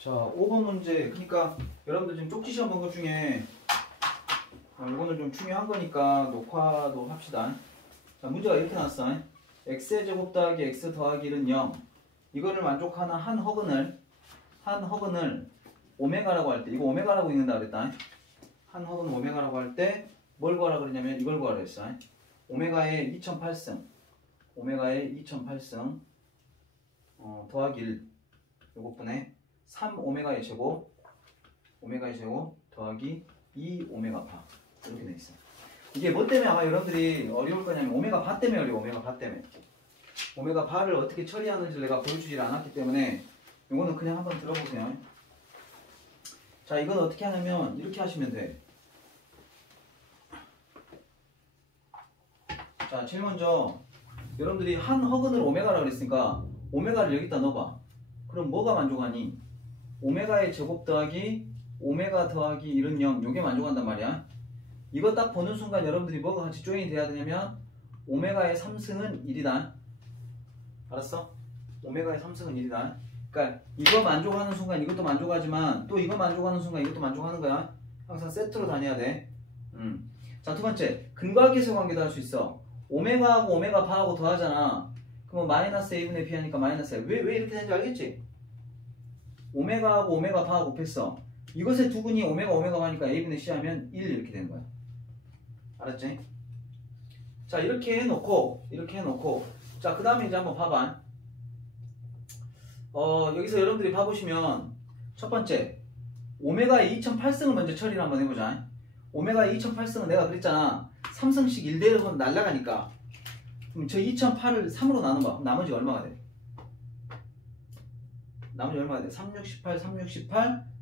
자, 5번 문제. 그러니까 여러분들 지금 쪽지 시험 본 것 중에 이거는 좀 중요한 거니까 녹화도 합시다. 자, 문제가 이렇게 나왔어. x의 제곱 더하기 x 더하기 1은 0. 이거를 만족하는 한 허근을 오메가라고 할 때, 이거 오메가라고 읽는다 그랬다. 한 허근 오메가라고 할 때 뭘 구하라 그러냐면 이걸 구하라 했어. 오메가의 2008승 더하기 1 요것분에 3오메가의 제곱 더하기 2오메가 바 이렇게 돼 있어. 이게 뭐 때문에 아마 여러분들이 어려울 거냐면 오메가 바 때문에 어려워. 오메가 바 때문에. 오메가 바를 어떻게 처리하는지 내가 보여주질 않았기 때문에 이거는 그냥 한번 들어보세요. 자, 이건 어떻게 하냐면 이렇게 하시면 돼. 자, 제일 먼저 여러분들이 한 허근을 오메가라고 그랬으니까 오메가를 여기다 넣어봐. 그럼 뭐가 만족하니? 오메가의 제곱 더하기 오메가 더하기 1은 0 요게 만족한단 말이야. 이거 딱 보는 순간 여러분들이 뭐가 같이 조인이 돼야 되냐면 오메가의 3승은 1이다. 알았어? 오메가의 3승은 1이다. 그러니까 이거 만족하는 순간 이것도 만족하지만 또 이거 만족하는 순간 이것도 만족하는 거야. 항상 세트로 다녀야 돼. 자, 두 번째 근과계수 관계도 할 수 있어. 오메가하고 오메가 바하고 더하잖아. 그러면 마이너스 a분의 b 하니까 마이너스 a. 왜 이렇게 되는지 알겠지? 오메가하고 오메가 바하고 곱했어. 이것의 두근이 오메가 바니까 a분의 c 하면 1 이렇게 되는 거야. 알았지? 자, 이렇게 해놓고 자, 그 다음에 이제 한번 봐봐. 여기서 여러분들이 봐보시면 첫 번째 오메가의 2008승을 먼저 처리를 한번 해보자. 오메가의 2008승은 내가 그랬잖아. 3승씩 1대1로 날아가니까. 그럼 저 2008을 3으로 나눠봐. 그럼 나머지 얼마가 돼? 3, 6, 18,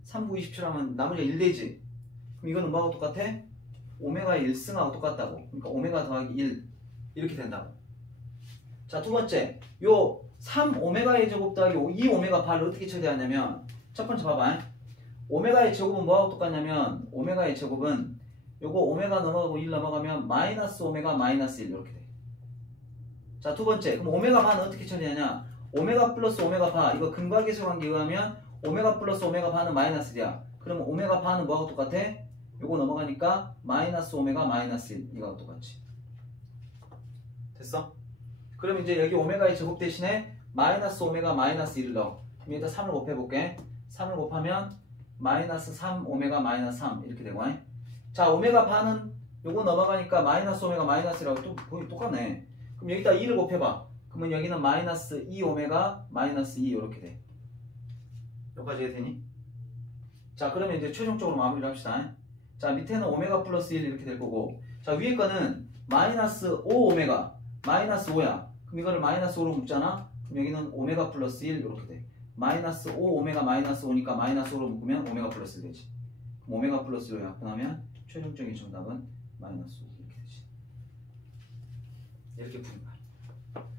3, 9, 27 하면 나머지가 1되지. 그럼 이거는 뭐하고 똑같아? 오메가의 1승하고 똑같다고. 그러니까 오메가 더하기 1 이렇게 된다고. 자, 두 번째 요 3오메가의 제곱 더하기 2오메가 바를 어떻게 처리하냐면 첫 번째 봐봐. 오메가의 제곱은 뭐하고 똑같냐면 오메가의 제곱은 요거 오메가 넘어가고 1 넘어가면 마이너스 오메가 마이너스 1 이렇게 돼. 자, 두 번째 그럼 오메가 바는 어떻게 처리하냐? 오메가 플러스 오메가 바 이거 근과계수 관계에 의하면 오메가 플러스 오메가 바는 마이너스 1이야. 그러면 오메가 바는 뭐하고 똑같아? 요거 넘어가니까 마이너스 오메가 마이너스 1 이거하고 똑같지. 됐어? 그럼 이제 여기 오메가의 제곱 대신에 마이너스 오메가 마이너스 1을 넣어. 그럼 여기다 3을 곱해볼게. 3을 곱하면 마이너스 3 오메가 마이너스 3 이렇게 되고. 자, 오메가 바는 요거 넘어가니까 마이너스 오메가 마이너스 1하고 또 거의 똑같네. 그럼 여기다 2를 곱해봐. 그러면 여기는 마이너스 2 오메가 마이너스 2 이렇게 돼. 여기까지 해도 되니? 자, 그러면 이제 최종적으로 마무리를 합시다. 자, 밑에는 오메가 플러스 1 이렇게 될 거고, 자, 위에 거는 마이너스 5 오메가 마이너스 5야. 그럼 이거를 마이너스 5로 묶잖아. 그럼 여기는 오메가 플러스 1 이렇게 돼. 마이너스 5 오메가 마이너스 5니까 마이너스 5로 묶으면 오메가 플러스 1 되지. 그럼 오메가 플러스 1로 약분하면 최종적인 정답은 마이너스 5 이렇게 되지. 이렇게 푸는 거야.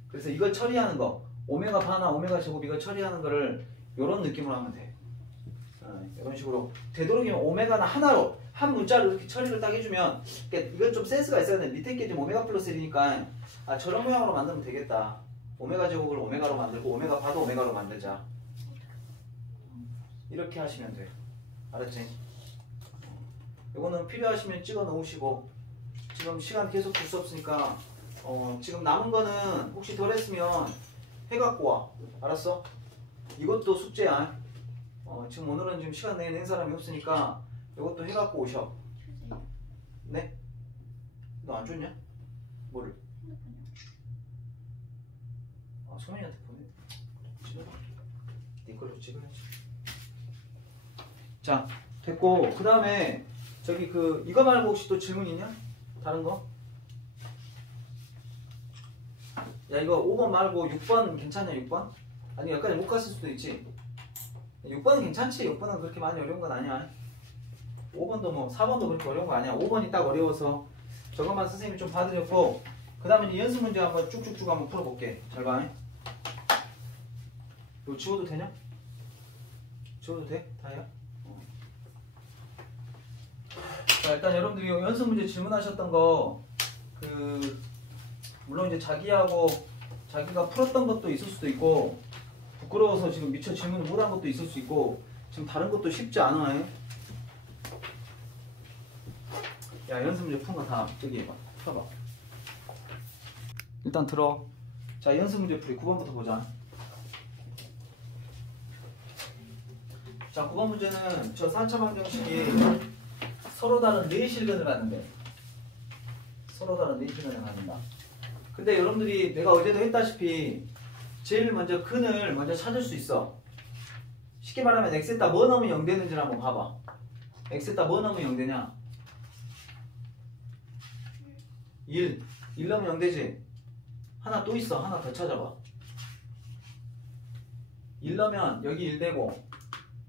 그래서 이걸 처리하는 거 오메가 바나 오메가 제곱 이거 처리하는 거를 이런 느낌으로 하면 돼. 이런 식으로 되도록이면 오메가나 하나로 한 문자로 이렇게 처리를 딱 해주면, 그러니까 이건 좀 센스가 있어야 돼. 밑에 게 지금 오메가 플러스 1이니까 저런 모양으로 만들면 되겠다. 오메가 제곱을 오메가로 만들고 오메가 바도 오메가로 만들자. 이렇게 하시면 돼. 알았지? 이거는 필요하시면 찍어 놓으시고, 지금 시간 계속 줄 수 없으니까 지금 남은 거는 혹시 덜 했으면 해갖고 와. 알았어? 이것도 숙제야. 지금 오늘은 지금 시간 내에 낸 사람이 없으니까 이것도 해갖고 오셔. 네? 너 안 줬냐? 뭐를? 소민이한테 보내. 찍어봐. 네 걸로 찍어야지. 자, 됐고, 그 다음에 저기 이거 말고 혹시 또 질문 있냐? 다른 거? 야, 이거 5번 말고 6번 괜찮냐? 6번? 아니, 여기까지 못 갔을 수도 있지. 6번은 괜찮지. 6번은 그렇게 많이 어려운 건 아니야. 5번도 뭐 4번도 그렇게 어려운 거 아니야. 5번이 딱 어려워서 저것만 선생님이 좀 봐드렸고, 그 다음에 이제 연습 문제 한번 쭉쭉쭉 한번 풀어볼게. 잘 봐. 이거 지워도 되냐? 지워도 돼? 다야? 자, 일단 여러분들이 연습 문제 질문하셨던 거 물론 이제 자기가 풀었던 것도 있을 수도 있고, 부끄러워서 지금 미처 질문을 못한 것도 있을 수 있고, 지금 다른 것도 쉽지 않아. 야, 연습 문제 푼 거 다 저기 해봐. 풀어봐. 일단 들어. 자, 연습 문제 풀이 9번부터 보자. 자, 9번 문제는 저 4차 방정식이 서로 다른 내실근을 갖는데, 서로 다른 내실근을 갖는다. 근데 여러분들이 내가 어제도 했다시피 제일 먼저 근을 먼저 찾을 수 있어. 쉽게 말하면 x에다 뭐 넣으면 0 되는지를 한번 봐봐. x에다 뭐 넣으면 0 되냐? 1 넣으면 0 되지. 하나 또 있어. 하나 더 찾아봐. 1 넣으면 여기 1 되고,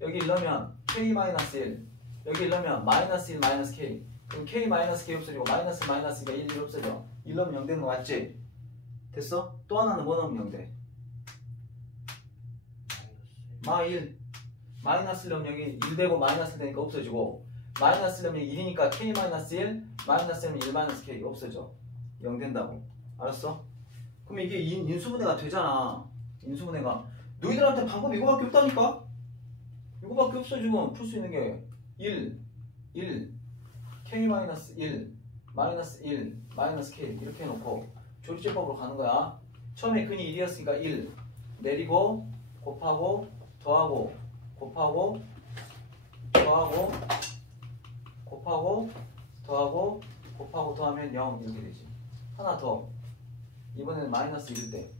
여기 1 넣으면 k-1, 여기 1 넣으면 -1 -k. 그럼 k-k 없어지고 마이너스가 1 없어져. 1 넣으면 0 되는 거 맞지? 됐어? 또 하나는 뭐 넣으면 0 돼? -1 마이너스 넣으면 여기 1 되고 마이너스 되니까 없어지고, 마이너스 넣으면 1이니까 k-1 마이너스 넣으면 1 k 없어져. 0 된다고. 알았어? 그럼 이게 인수분해가 되잖아. 인수분해가. 너희들한테 방법 이거밖에 없다니까? 이거밖에 없어. 지금 풀 수 있는 게 1 k-1 -1 k 이렇게 해놓고 조리제법으로 가는 거야. 처음에 근이 1이었으니까 1 내리고 곱하고 더하고 곱하고 더하고 곱하고 더하고 곱하고 더하면 0 이렇게 되지. 하나 더. 이번에는 -1일 때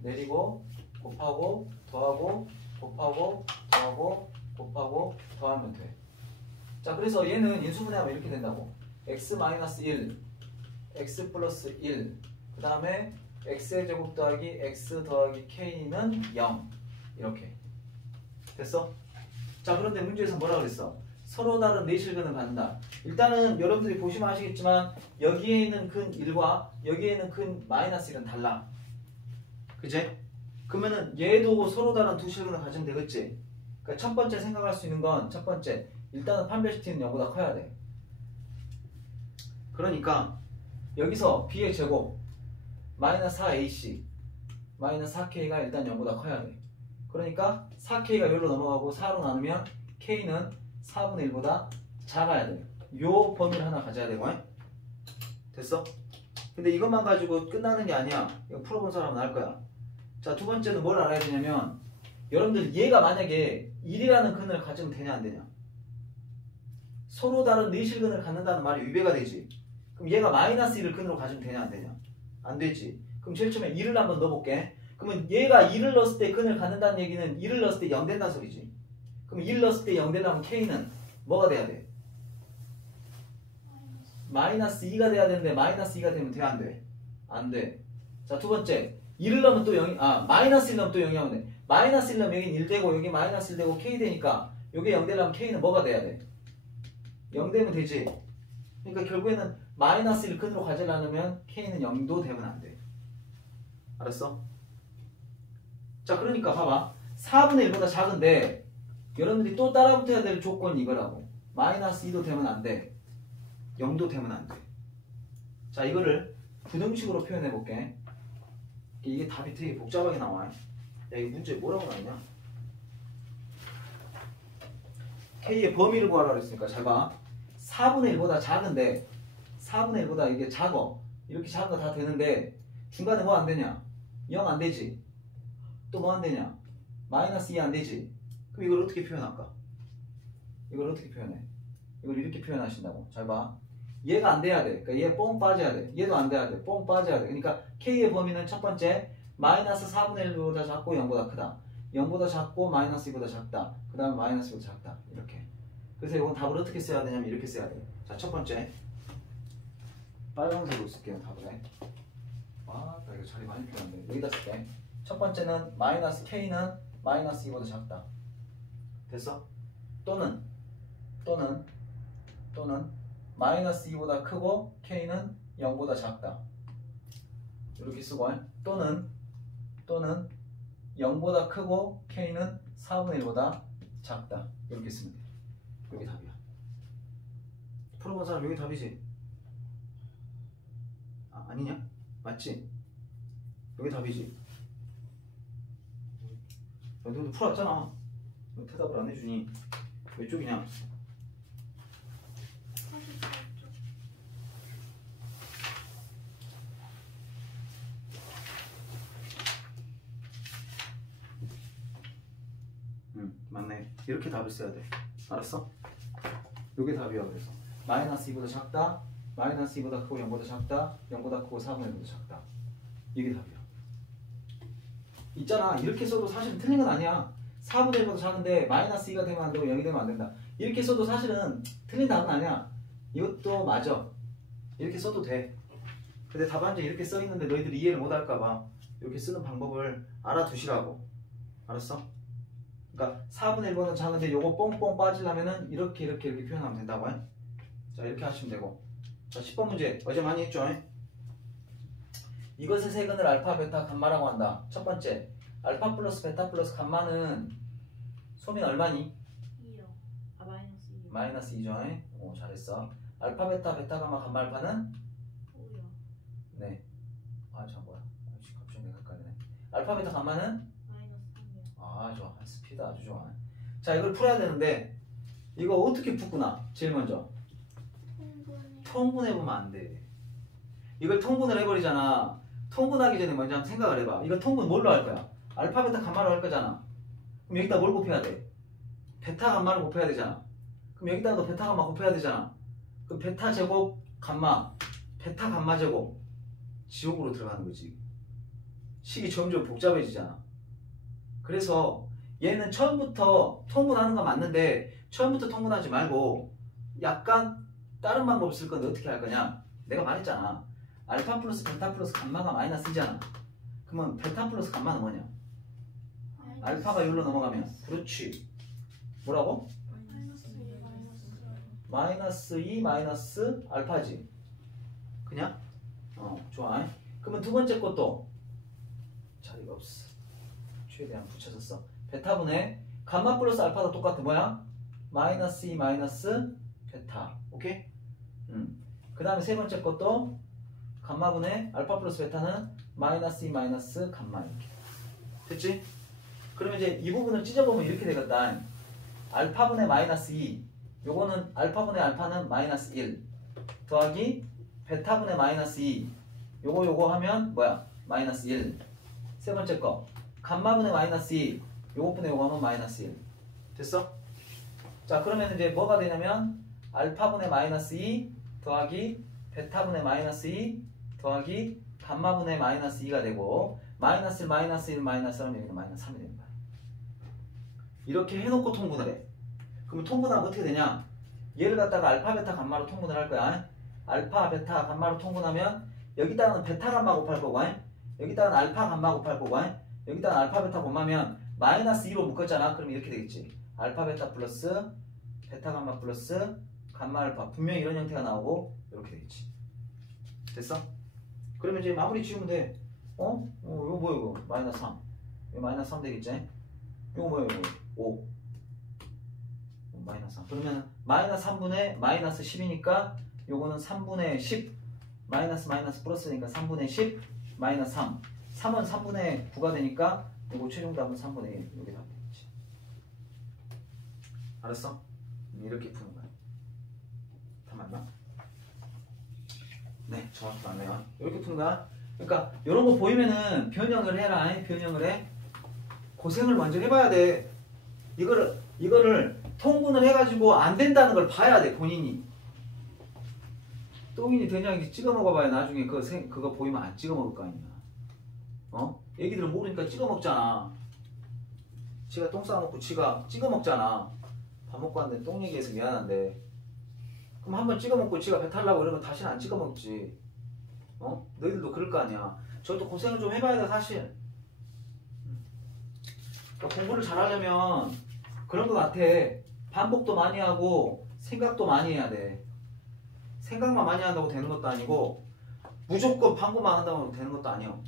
내리고 곱하고 더하고 곱하고 더하고 곱하고 더하면 돼. 자, 그래서 얘는 인수분해하면 이렇게 된다고. x-1 x 플러스 1 그 다음에 x의 제곱 더하기 x 더하기 k는 0 이렇게 됐어? 자, 그런데 문제에서 뭐라 그랬어? 서로 다른 내실근을 갖는다. 일단은 여러분들이 보시면 아시겠지만 여기에 있는 근 1과 여기에 있는 근 -1은 달라. 그제? 그러면은 얘도 서로 다른 두 실근을 가지면 되겠지? 그러니까 첫 번째 생각할 수 있는 건 첫 번째, 일단은 판별시티는 0보다 커야 돼. 그러니까 여기서 b의 제곱 -4ac -4k가 일단 0보다 커야 돼. 그러니까 4k가 여기로 넘어가고 4로 나누면 k는 4분의 1보다 작아야 돼. 요 범위를 하나 가져야 되고. 됐어? 근데 이것만 가지고 끝나는 게 아니야. 이거 풀어본 사람은 알 거야. 자, 두 번째는 뭘 알아야 되냐면 여러분들 얘가 만약에 1이라는 근을 가지면 되냐 안 되냐? 서로 다른 내실근을 갖는다는 말이 위배가 되지. 그럼 얘가 -1을 근으로 가지면 되냐 안 되냐? 안 되지. 그럼 제일 처음에 1을 한번 넣어볼게. 그러면 얘가 1을 넣었을 때 근을 갖는다는 얘기는 1을 넣었을 때 0 된다는 소리지. 그럼 1 넣었을 때 0 되려면 k는 뭐가 돼야 돼? -2가 돼야 되는데 -2가 되면 돼 안 돼? 안 돼. 자, 두 번째 1을 넣으면 또 0이 -1 넣으면 또 0이 하면 돼. -1 넣으면 여긴 1 되고 여기 -1 되고 k 되니까 요게 0 되려면 k는 뭐가 돼야 돼? 0 되면 되지. 그러니까 결국에는 -1 근으로 가지려면 k는 0도 되면 안 돼. 알았어? 자, 그러니까 봐봐. 4분의 1보다 작은데 여러분들이 또 따라붙어야 될 조건이 이거라고. -2도 되면 안 돼. 0도 되면 안 돼. 자, 이거를 부등식으로 표현해 볼게. 이게 답이 되게 복잡하게 나와. 야, 이 문제 뭐라고 나왔냐? k의 범위를 구하라 그랬으니까 잘 봐. 4분의 1보다 작은데 4분의 1보다 이게 작어. 이렇게 작은 거 다 되는데 중간에 뭐 안 되냐? 0 안 되지. 또 뭐 안 되냐? -2 안 되지. 그럼 이걸 어떻게 표현할까? 이걸 어떻게 표현해? 이걸 이렇게 표현하신다고. 잘 봐. 얘가 안 돼야 돼. 그러니까 얘 뽕 빠져야 돼. 얘도 안 돼야 돼. 뽕 빠져야 돼. 그러니까 k의 범위는 첫 번째 -4분의 1보다 작고 0보다 크다. 0보다 작고 -2보다 작다. 그 다음에 -2보다 작다. 이렇게. 그래서 이건 답을 어떻게 써야 되냐면 이렇게 써야 돼. 자, 첫 번째 빨간색으로 쓸게요. 답을 해. 나 이거 자리 많이 필요한데 여기다 쓸게. 첫 번째는 -k는 -2보다 작다. 됐어? 또는 -2보다 크고 k는 0보다 작다. 이렇게 쓰고 또는 0보다 크고 k는 4분의 1보다 작다. 이렇게 쓰면 돼. 이게 답이야. 풀어본 사람 여기 답이지? 아니냐? 맞지? 여기 답이지? 너도 풀어왔잖아. 왜 대답을 안 해주니? 몇 쪽이냐? 44쪽. 맞네. 이렇게 답을 써야 돼. 알았어? 요게 답이야. 그래서 마이너스 2보다 작다, 마이너스 2보다 크고 0보다 작다, 0보다 크고 4분의 1보다 작다. 이게 답이야. 있잖아. 이렇게 써도 사실은 틀린 건 아니야. 4분의 1보다 작은데 마이너스 2가 되면 안 되고 0이 되면 안 된다. 이렇게 써도 사실은 틀린 답은 아니야. 이것도 맞아. 이렇게 써도 돼. 근데 답안지에 이렇게 써 있는데 너희들이 이해를 못 할까봐 이렇게 쓰는 방법을 알아두시라고. 알았어? 그러니까 4분의 1보다 작은데 요거 뽕뽕 빠지려면은 이렇게 표현하면 된다고 해. 자, 이렇게 하시면 되고. 자, 10번 문제. 어제 많이 했죠? 이것의 세근을 알파, 베타, 감마라고 한다. 첫 번째, 알파 플러스 베타 플러스 감마는 소민 얼마니? 2요. 아, 마이너스 2요. 마이너스 2죠? 오, 잘했어. 알파, 베타, 베타, 감마, 감마, 알파는? 5요. 네. 아, 저 뭐야? 아이씨, 갑자기 내가 헷갈리네. 알파, 베타, 감마는? 마이너스 3이요. 아, 좋아. 스피드 아주 좋아. 자, 이걸 풀어야 되는데 이거 어떻게 푸구나? 제일 먼저 통분해보면 안 돼. 이걸 통분을 해버리잖아. 통분하기 전에 먼저 한번 생각을 해봐. 이거 통분 뭘로 할 거야? 알파, 베타, 감마로 할 거잖아. 그럼 여기다 뭘 곱해야 돼? 베타, 감마를 곱해야 되잖아. 그럼 여기다가 베타, 감마 곱해야 되잖아. 그럼 베타 제곱, 감마, 베타, 감마 제곱 지옥으로 들어가는 거지. 식이 점점 복잡해지잖아. 그래서 얘는 처음부터 통분하는 건 맞는데 처음부터 통분하지 말고 약간 다른 방법 쓸 건데 어떻게 할 거냐? 내가 말했잖아. 알파 플러스 베타 플러스 감마가 마이너스 2잖아. 그러면 베타 플러스 감마는 뭐냐? 알파가 여기로 넘어가면 그렇지. 뭐라고? 마이너스 2 마이너스 알파지. 그냥? 좋아. 그러면 두 번째 것도 자리가 없어. 최대한 붙여서 써. 베타분의 감마 플러스 알파도 똑같아. 뭐야? 마이너스 2 마이너스 베타. 오케이? 그 다음에 세 번째 것도 감마분의 알파 플러스 베타는 마이너스 2 마이너스 감마. 이렇게 됐지? 그러면 이제 이 부분을 찢어보면 이렇게 되겠다. 알파분의 마이너스 2 요거는 알파분의 알파는 마이너스 1 더하기 베타분의 마이너스 2 요거 하면 뭐야? 마이너스 1. 세 번째 거 감마분의 마이너스 2 요것분의 요거 하면 마이너스 1. 됐어? 자, 그러면 이제 뭐가 되냐면 알파분의 마이너스 2 더하기 베타분의 마이너스 2 더하기 감마분의 마이너스 2가 되고 마이너스 1 마이너스 1 마이너스 1 하면 여기는 마이너스 3이 되는 거야. 이렇게 해놓고 통분을 해. 그러면 통분하면 어떻게 되냐? 얘를 갖다가 알파 베타 감마로 통분을 할 거야. 알파 베타 감마로 통분하면 여기다가는 베타 감마 곱할 거고 여기다가는 알파 감마 곱할 거고 여기다가 알파 베타 곱하면 마이너스 2로 묶었잖아. 그럼 이렇게 되겠지. 알파 베타 플러스 베타 감마 플러스 감마 알파. 분명히 이런 형태가 나오고 이렇게 되겠지. 됐어? 그러면 이제 마무리 지우면 돼. 이거 뭐야 이거? 마이너스 3. 이거 마이너스 3 되겠지? 이거 뭐야 이거? 5. 마이너스 3. 그러면 마이너스 3분의 마이너스 10이니까 요거는 3분의 10 마이너스 마이너스 플러스니까 3분의 10 마이너스 3. 3은 3분의 9가 되니까 요거 최종 답은 3분의 1. 여기 답이 되겠지. 알았어? 이렇게 푸는 거야. 다 맞나? 네, 정확히 맞네요. 이렇게 푸는 거야. 그러니까 이런 거 보이면은 변형을 해라. 변형을 해. 고생을 먼저 해봐야 돼. 이거를 통분을 해가지고 안 된다는 걸 봐야 돼, 본인이. 똥이니 된장인지 찍어 먹어봐야 나중에 그거 보이면 안 찍어 먹을 거 아니야. 애기들은 모르니까 찍어 먹잖아. 지가 똥 싸놓고 지가 찍어 먹잖아. 밥 먹고 왔는데 똥 얘기해서 미안한데. 그럼 한번 찍어 먹고 지가 배탈 나고 이러면 다시는 안 찍어 먹지. 너희들도 그럴 거 아니야. 저도 고생을 좀 해봐야 돼, 사실. 그러니까 공부를 잘하려면 그런 거 같아. 반복도 많이 하고 생각도 많이 해야 돼. 생각만 많이 한다고 되는 것도 아니고 무조건 반복만 한다고 되는 것도 아니야.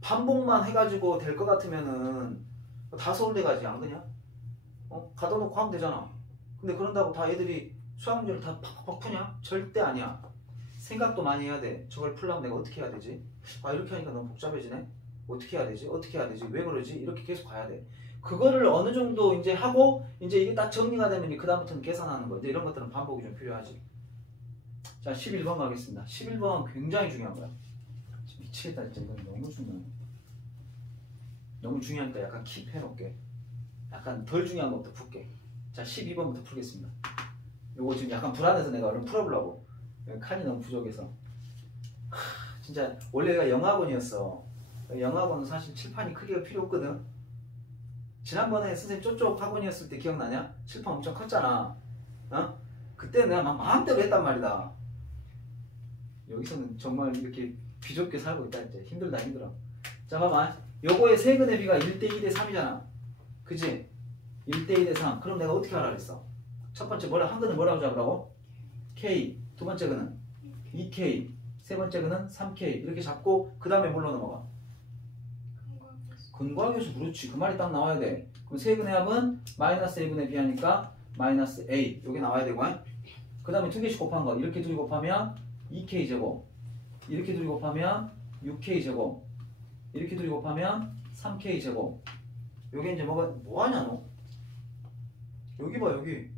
반복만 해가지고 될 것 같으면은 다 서울대 가지 안 그냐? 가둬놓고 하면 되잖아. 근데 그런다고 다 애들이 수학 문제를 다 팍팍 푸냐? 절대 아니야. 생각도 많이 해야 돼. 저걸 풀려면 내가 어떻게 해야 되지? 이렇게 하니까 너무 복잡해지네. 어떻게 해야 되지? 어떻게 해야 되지? 왜 그러지? 이렇게 계속 가야 돼. 그거를 어느 정도 이제 하고 이제 이게 딱 정리가 되면 그 다음부터는 계산하는 거. 이제 이런 것들은 반복이 좀 필요하지. 자, 11번 가겠습니다. 11번 굉장히 중요한 거야. 미치겠다 진짜. 이건 너무 중요해. 너무 중요하니까 약간 킵해놓을게. 약간 덜 중요한 것부터 풀게. 자, 12번부터 풀겠습니다. 요거 지금 약간 불안해서 내가 얼른 풀어보려고. 칸이 너무 부족해서. 진짜 원래 얘가 영학원이었어. 영학원은 사실 칠판이 크기가 필요 없거든. 지난번에 선생님 쪼쪽 학원이었을 때 기억나냐? 칠판 엄청 컸잖아. 어? 그때 내가 막 마음대로 했단 말이다. 여기서는 정말 이렇게 비좁게 살고 있다. 이제 힘들다 힘들어. 자, 봐봐. 요거의 세근의 비가 1대 2대 3이잖아. 그치? 1대 2대 3. 그럼 내가 어떻게 하라 그랬어? 첫 번째 한 근은 뭐라고 잡으라고? K. 두 번째 근은 2K. 세 번째 근은 3K. 이렇게 잡고 그 다음에 뭘로 넘어가? 근과계수. 그렇지. 그 말이 딱 나와야 돼. 그럼 세근의 합은 마이너스 A분의 B 하니까 마이너스 A. 요게 나와야 되고, 그 다음에 두 개씩 곱한 거. 이렇게 둘이 곱하면 2K 제곱. 이렇게 둘이 곱하면 6K 제곱. 이렇게 둘이 곱하면 3K 제곱. 요게 이제 뭐하냐 너? 여기 봐 여기.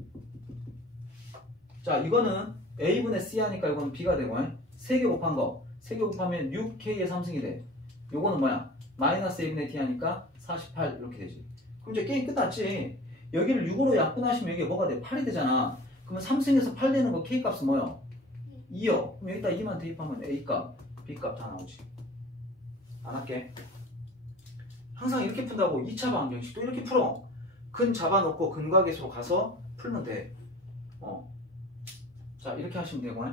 자, 이거는 A분의 C 하니까 이거는 B가 되고, 3개 곱한 거. 3개 곱하면 6K의 3승이 돼. 요거는 뭐야? 마이너스 A분의 D 하니까 48 이렇게 되지. 그럼 이제 게임 끝났지. 여기를 6으로 약분하시면 여기가 뭐가 돼? 8이 되잖아. 그러면 3승에서 8 되는 거 K값은 뭐야? 2요. 그럼 여기다 2만 대입하면 A값, B값 다 나오지. 안 할게. 항상 이렇게 푼다고 2차 방정식도 이렇게 풀어. 근 잡아놓고 근과계수로 가서 풀면 돼. 자, 이렇게 하시면 되고,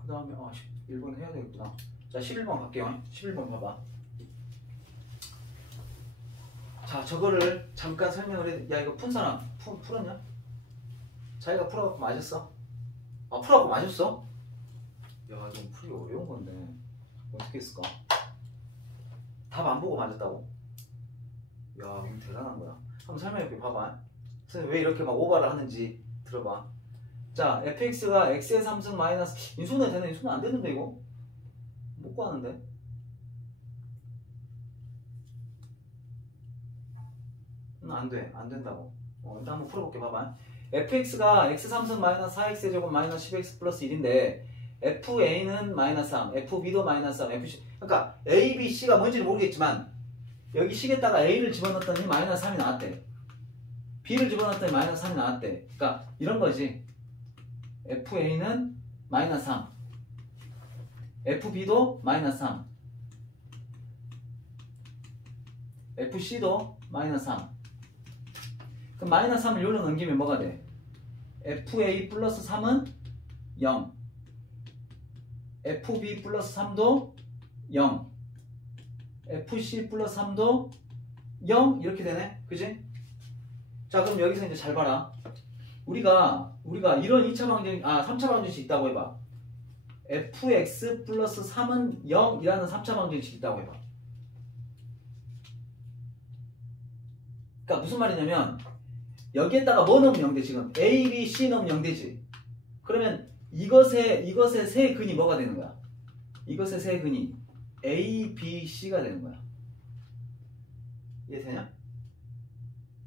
그 다음에 1번 해야 되겠구나. 자, 11번 갈게요. 11번 봐봐. 자, 저거를 잠깐 설명을 해. 야, 이거 푼 사람 풀었냐? 자기가 풀어갖고 맞았어? 풀어갖고 맞았어? 야, 이건 풀기 어려운 건데 어떻게 했을까? 답 안 보고 맞았다고? 야, 이거 대단한 거야. 한번 설명해볼게. 봐봐. 선생님 왜 이렇게 막 오바를 하는지 들어봐. 자, fx가 x의 3승 마이너스 인수분해 되네. 인수분해 안 되는데 이거? 못 구하는데? 안 돼. 안 된다고. 일단 한번 풀어볼게. 봐봐. fx가 x 3승 마이너스 4x의 제곱 마이너스 10x 플러스 1인데 fa는 마이너스 3, fb도 마이너스 3, fc 그러니까 a, b, c가 뭔지는 모르겠지만 여기 식에다가 a를 집어넣었더니 마이너스 3이 나왔대. b를 집어넣었더니 마이너스 3이 나왔대. 그러니까 이런 거지. fa는 마이너스 3, fb도 마이너스 3, fc도 마이너스 3. 그럼 마이너스 3을 여기로 넘기면 뭐가 돼? fa 플러스 3은 0, fb 플러스 3도 0, fc 플러스 3도 0 이렇게 되네. 그지? 자, 그럼 여기서 이제 잘 봐라. 우리가 이런 2차 방정식, 3차 방정식 있다고 해봐. fx 플러스 3은 0이라는 3차 방정식 있다고 해봐. 그러니까 무슨 말이냐면 여기에다가 뭐 넣으면 0돼 지금? a, b, c 넣으면 0되지. 그러면 이것의 세 근이 뭐가 되는 거야? 이것의 세 근이 a, b, c가 되는 거야. 이해되냐?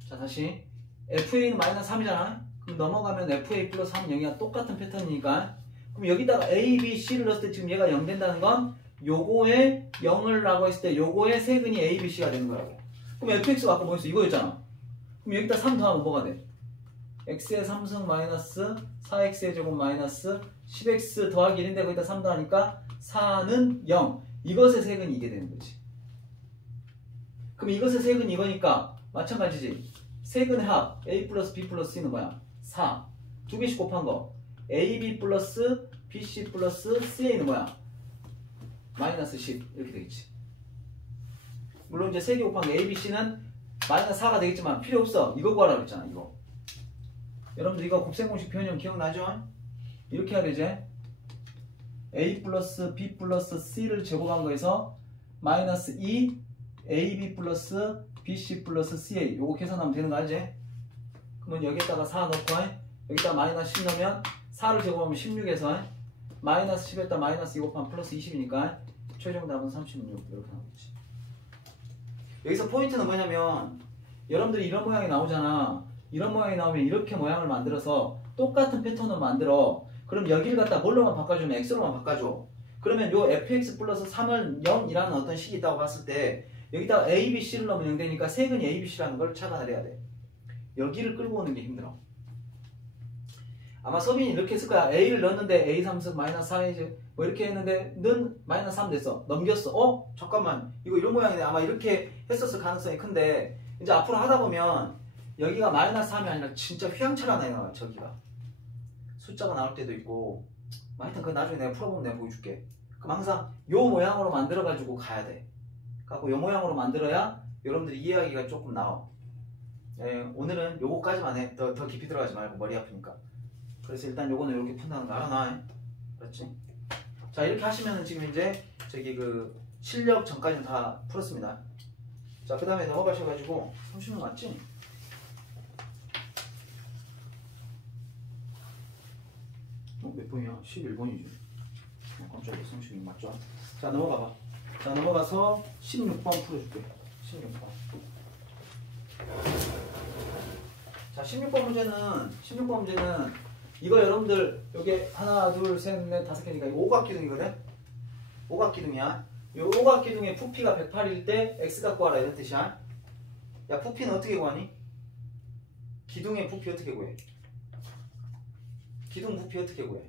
자, 다시 fa는 마이너스 3이잖아. 그럼 넘어가면 fa 플러스 3은 0이야. 똑같은 패턴이니까. 그럼 여기다가 a, b, c를 넣었을 때 지금 얘가 0 된다는 건 요거에 0을 라고 했을 때 요거의 세 근이 a, b, c가 되는 거라고. 그럼 fx가 아까 뭐였어? 이거였잖아. 그럼 여기다 3 더하면 뭐가 돼? x의 3승 마이너스 4x의 제곱 마이너스 10x 더하기 1인데 거기다 3 더하니까 4는 0. 이것의 세근이 이게 되는 거지. 그럼 이것의 세근이 이거니까 마찬가지지. 세근의 합 a 플러스 b 플러스 c는 뭐야? 4. 두 개씩 곱한 거 ab 플러스 bc 플러스 ca는 뭐야? 마이너스 10 이렇게 되겠지. 물론 이제 3개 곱한 거 a, b, c는 마이너스 4가 되겠지만 필요 없어. 이거 구하라고 했잖아. 이거. 여러분들 이거 곱셈공식 변형 기억나죠? 이렇게 해야 되지. a 플러스 b 플러스 c를 제곱한 거에서 마이너스 2 ab 플러스 bc 플러스 ca 요거 계산하면 되는 거 알지? 그러면 여기에다가 4 넣고 여기다 마이너스 10 넣으면 4를 제곱하면 16에서 마이너스 10에다 마이너스 2 곱하면 플러스 20이니까 최종 답은 36 이렇게 나오겠지. 여기서 포인트는 뭐냐면 여러분들이 이런 모양이 나오잖아. 이런 모양이 나오면 이렇게 모양을 만들어서 똑같은 패턴을 만들어. 그럼 여기를 갖다 뭘로만 바꿔주면 x로만 바꿔줘. 그러면 요 fx 플러스 3을 0이라는 어떤 식이 있다고 봤을 때 여기다가 a, b, c를 넣으면 0 되니까 세근이 a, b, c라는 걸 찾아내야 돼. 여기를 끌고 오는 게 힘들어. 아마 서빈이 이렇게 했을 거야. a를 넣었는데 a 3승 마이너스 4이지 뭐 이렇게 했는데 는 마이너스 3 됐어. 넘겼어. 잠깐만 이거 이런 모양이네. 아마 이렇게 했었을 가능성이 큰데 이제 앞으로 하다 보면 여기가 마이너스 3이 아니라 진짜 휘황찬란하게 나와. 저기가 숫자가 나올 때도 있고 하여튼 그거 나중에 내가 풀어보면 내가 보여줄게. 그럼 항상 요 모양으로 만들어 가지고 가야 돼. 갖고 요 모양으로 만들어야 여러분들이 이해하기가 조금 나와. 오늘은 요거까지만 해. 더 깊이 들어가지 말고 머리 아프니까. 그래서 일단 요거는 이렇게 푼다는 거 알아놔. 그렇지? 자 이렇게 하시면은 지금 이제 저기 그 실력 전까지는 다 풀었습니다. 자 그 다음에 넘어가셔가지고 30분 맞지? 몇 번이야? 11번이지. 깜짝이야. 36 맞죠? 자 넘어가봐. 자 넘어가서 16번 풀어줄게. 16번. 자 16번 문제는 이거 여러분들 여기 하나 둘 셋 넷 다섯 개니까 이거 오각기둥이거든? 오각기둥이야. 이 오각기둥의 부피가 108일 때 x가 구하라 이런 뜻이야. 야 부피는 어떻게 구하니? 기둥의 부피 어떻게 구해? 기둥 부피 어떻게 구해?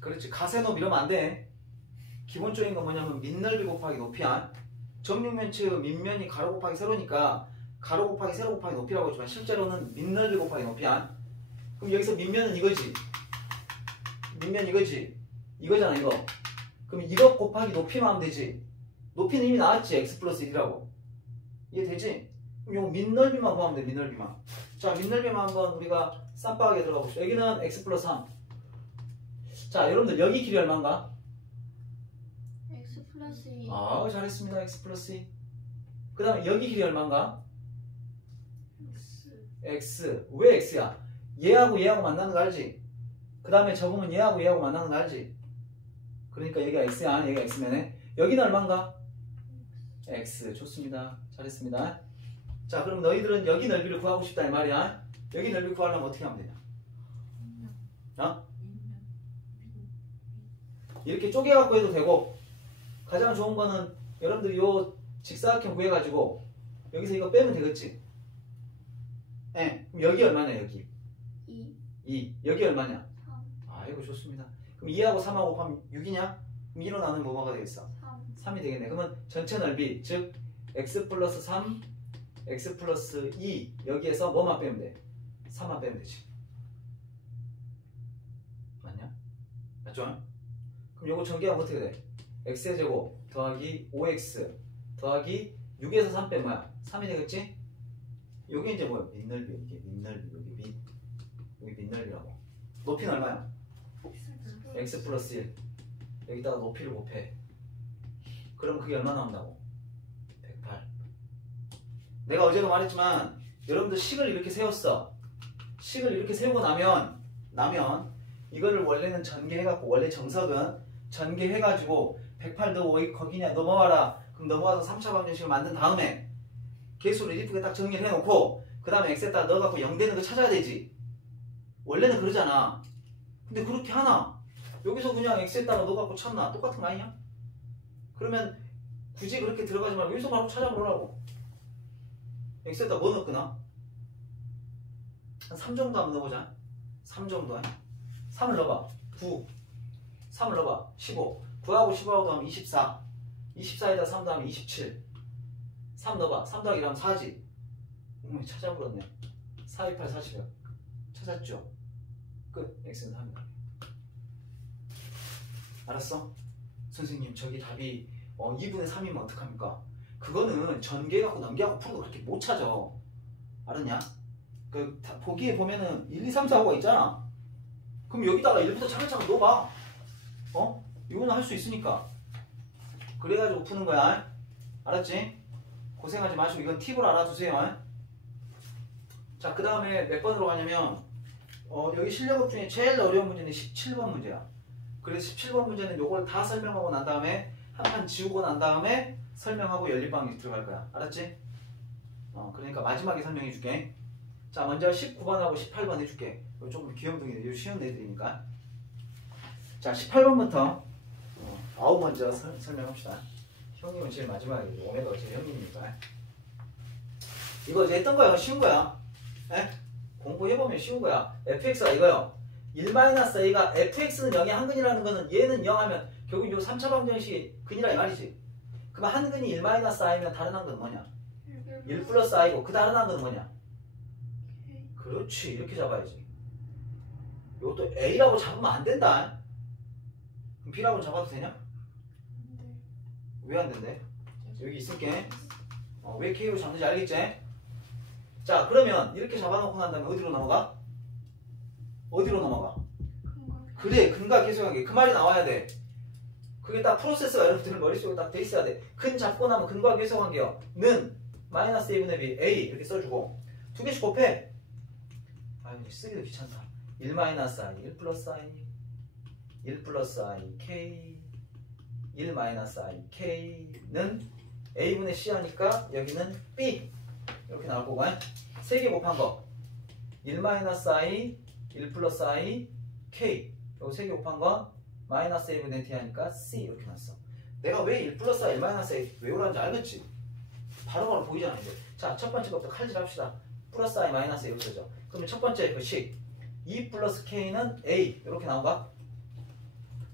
그렇지. 가세높이 이러면 안 돼. 기본적인 건 뭐냐면 밑넓이 곱하기 높이야. 정육면체 밑면이 가로 곱하기 세로니까 가로 곱하기 세로 곱하기 높이라고 했지만 실제로는 밑넓이 곱하기 높이야. 그럼 여기서 밑면은 이거지. 밑면 이거지. 이거잖아 이거. 그럼 이거 곱하기 높이만 하면 되지. 높이는 이미 나왔지. x 플러스 1이라고. 이해되지? 그럼 이거 밑넓이만 구하면 돼. 밑넓이만. 자 밑넓이만 한번 우리가 쌈박하게 들어가 봅시다. 여기는 x 플러스 3. 자 여러분들 여기 길이 얼마인가? x 플러스 2. 아 잘했습니다. x 플러스 2. 그 다음에 여기 길이 얼마인가? x. 왜 x야? 얘하고 얘하고 만나는 거 알지? 그 다음에 접으면 얘하고 얘하고 만나는 거 알지? 그러니까 여기가 x야. 여기가 x면에 여기는 얼마인가? x. 좋습니다. 잘했습니다. 자 그럼 너희들은 여기 넓이를 구하고 싶다 이 말이야. 여기 넓이 구하려면 어떻게 하면 되냐? 이렇게 쪼개갖고 해도 되고 가장 좋은 거는 여러분들 요 직사각형 구해가지고 여기서 이거 빼면 되겠지? 네. 그럼 여기 얼마냐 여기? 2. 여기 얼마냐? 3. 아 이거 좋습니다. 그럼 2하고 3하고 곱하면 6이냐? 그럼 2로 나누면 뭐가 되겠어? 3. 3이 되겠네. 그러면 전체 넓이 즉 x 플러스 3 x 플러스 2 여기에서 뭐만 빼면 돼? 3만 빼면 되지. 맞냐? 맞죠? 그럼 요거 전개하면 어떻게 돼? x의 제곱 더하기 5x 더하기 6에서 3 빼면 뭐야? 3이 되겠지? 요게 이제 뭐야? 밑넓이. 이게 밑넓이. 여기 밑넓이라고. 높이는 얼마야? x 플러스 1. 여기다가 높이를 곱해. 그럼 그게 얼마 나온다고? 108. 내가 어제도 말했지만 여러분들 식을 이렇게 세웠어. 식을 이렇게 세우고 나면 이거를 원래는 전개해갖고 원래 정석은 전개해가지고 108 너 거기냐 넘어와라. 그럼 넘어와서 3차 방정식을 만든 다음에 개수를 이쁘게 딱 정리를 해놓고 그 다음에 x에다 넣어갖고 0 되는 거 찾아야 되지. 원래는 그러잖아. 근데 그렇게 하나? 여기서 그냥 x에다가 넣어갖고 찾나? 똑같은 거 아니냐? 그러면 굳이 그렇게 들어가지 말고 여기서 바로 찾아보라고. x에다 뭐 넣었구나? 한 3 정도 한번 넣어보자. 3 정도. 3을 넣어봐. 9. 3을 넣어봐. 15. 9하고 15하고 더하면 24. 24에다 3 더하면 27. 3 넣어봐. 3 더하기 하면 4지. 찾아버렸네. 4, 2, 8, 40이야. 찾았죠? 끝. x는 3이다. 알았어? 선생님 저기 답이 2분의 3이면 어떡합니까? 그거는 전개해갖고 넘겨갖고 풀어도 그렇게 못 찾아. 알았냐? 그 보기에 보면은 1, 2, 3, 4, 5가 있잖아. 그럼 여기다가 1부터 차근차근 넣어봐. 이거는 할 수 있으니까. 그래가지고 푸는 거야. 알았지? 고생하지 마시고 이건 팁으로 알아두세요. 자, 그 다음에 몇 번으로 가냐면 여기 실력업 중에 제일 어려운 문제는 17번 문제야. 그래서 17번 문제는 요걸 다 설명하고 난 다음에 한 판 지우고 난 다음에 설명하고 연립방식 들어갈 거야. 알았지? 그러니까 마지막에 설명해 줄게. 자, 먼저 19번하고 18번 해줄게. 이거 조금 귀염둥이네. 이거 쉬운 애들이니까. 자, 18번부터 아우 먼저 설명합시다. 형님은 제일 마지막에 오메가가 제일 형님이니까. 이거 이제 했던 거야. 쉬운 거야. 에? 공부해보면 쉬운 거야. fx가 이거요. 1-a가 fx는 0의 한근이라는 거는 얘는 0 하면 결국 요 3차 방정식이 근이라 이 말이지. 그럼 한근이 1-i면 다른 한근은 뭐냐? 1 플러스 i고 그 다른 한근은 뭐냐? 그렇지. 이렇게 잡아야지. 요것도 a라고 잡으면 안 된다. 그럼 b라고 잡아도 되냐? 왜 안 된대? 여기 있을게. 왜 k로 잡는지 알겠지? 자, 그러면 이렇게 잡아놓고 난 다음에 어디로 넘어가? 어디로 넘어가? 그래, 근과 계속하게. 그 말이 나와야 돼. 그게 딱 프로세스가 여러분들 머릿속에 딱 돼 있어야 돼. 근 잡고 나면 근과 계속관계요. 는 마이너스 a분의 b a 이렇게 써주고 두 개씩 곱해. 아유, 쓰기도 귀찮다. 1-i, 1 플러스 i, 1 플러스 i, k, 1-i, k는 a분의 c 하니까 여기는 b 이렇게 나올 거고, 3개 곱한 거 1-i, 1 플러스 i, k 여기 3개 곱한 거 마이너스 a분의 t 하니까 c 이렇게 났어. 내가 왜 1 플러스 i, 1 마이너스 a 외우라는지 알겠지? 바로바로 보이잖아. 이제. 자, 첫 번째 것부터 칼질 합시다. 플러스 i, 마이너스 a 없어져. 그러면 첫 번째 그 식 2 플러스 k는 a 이렇게 나온가?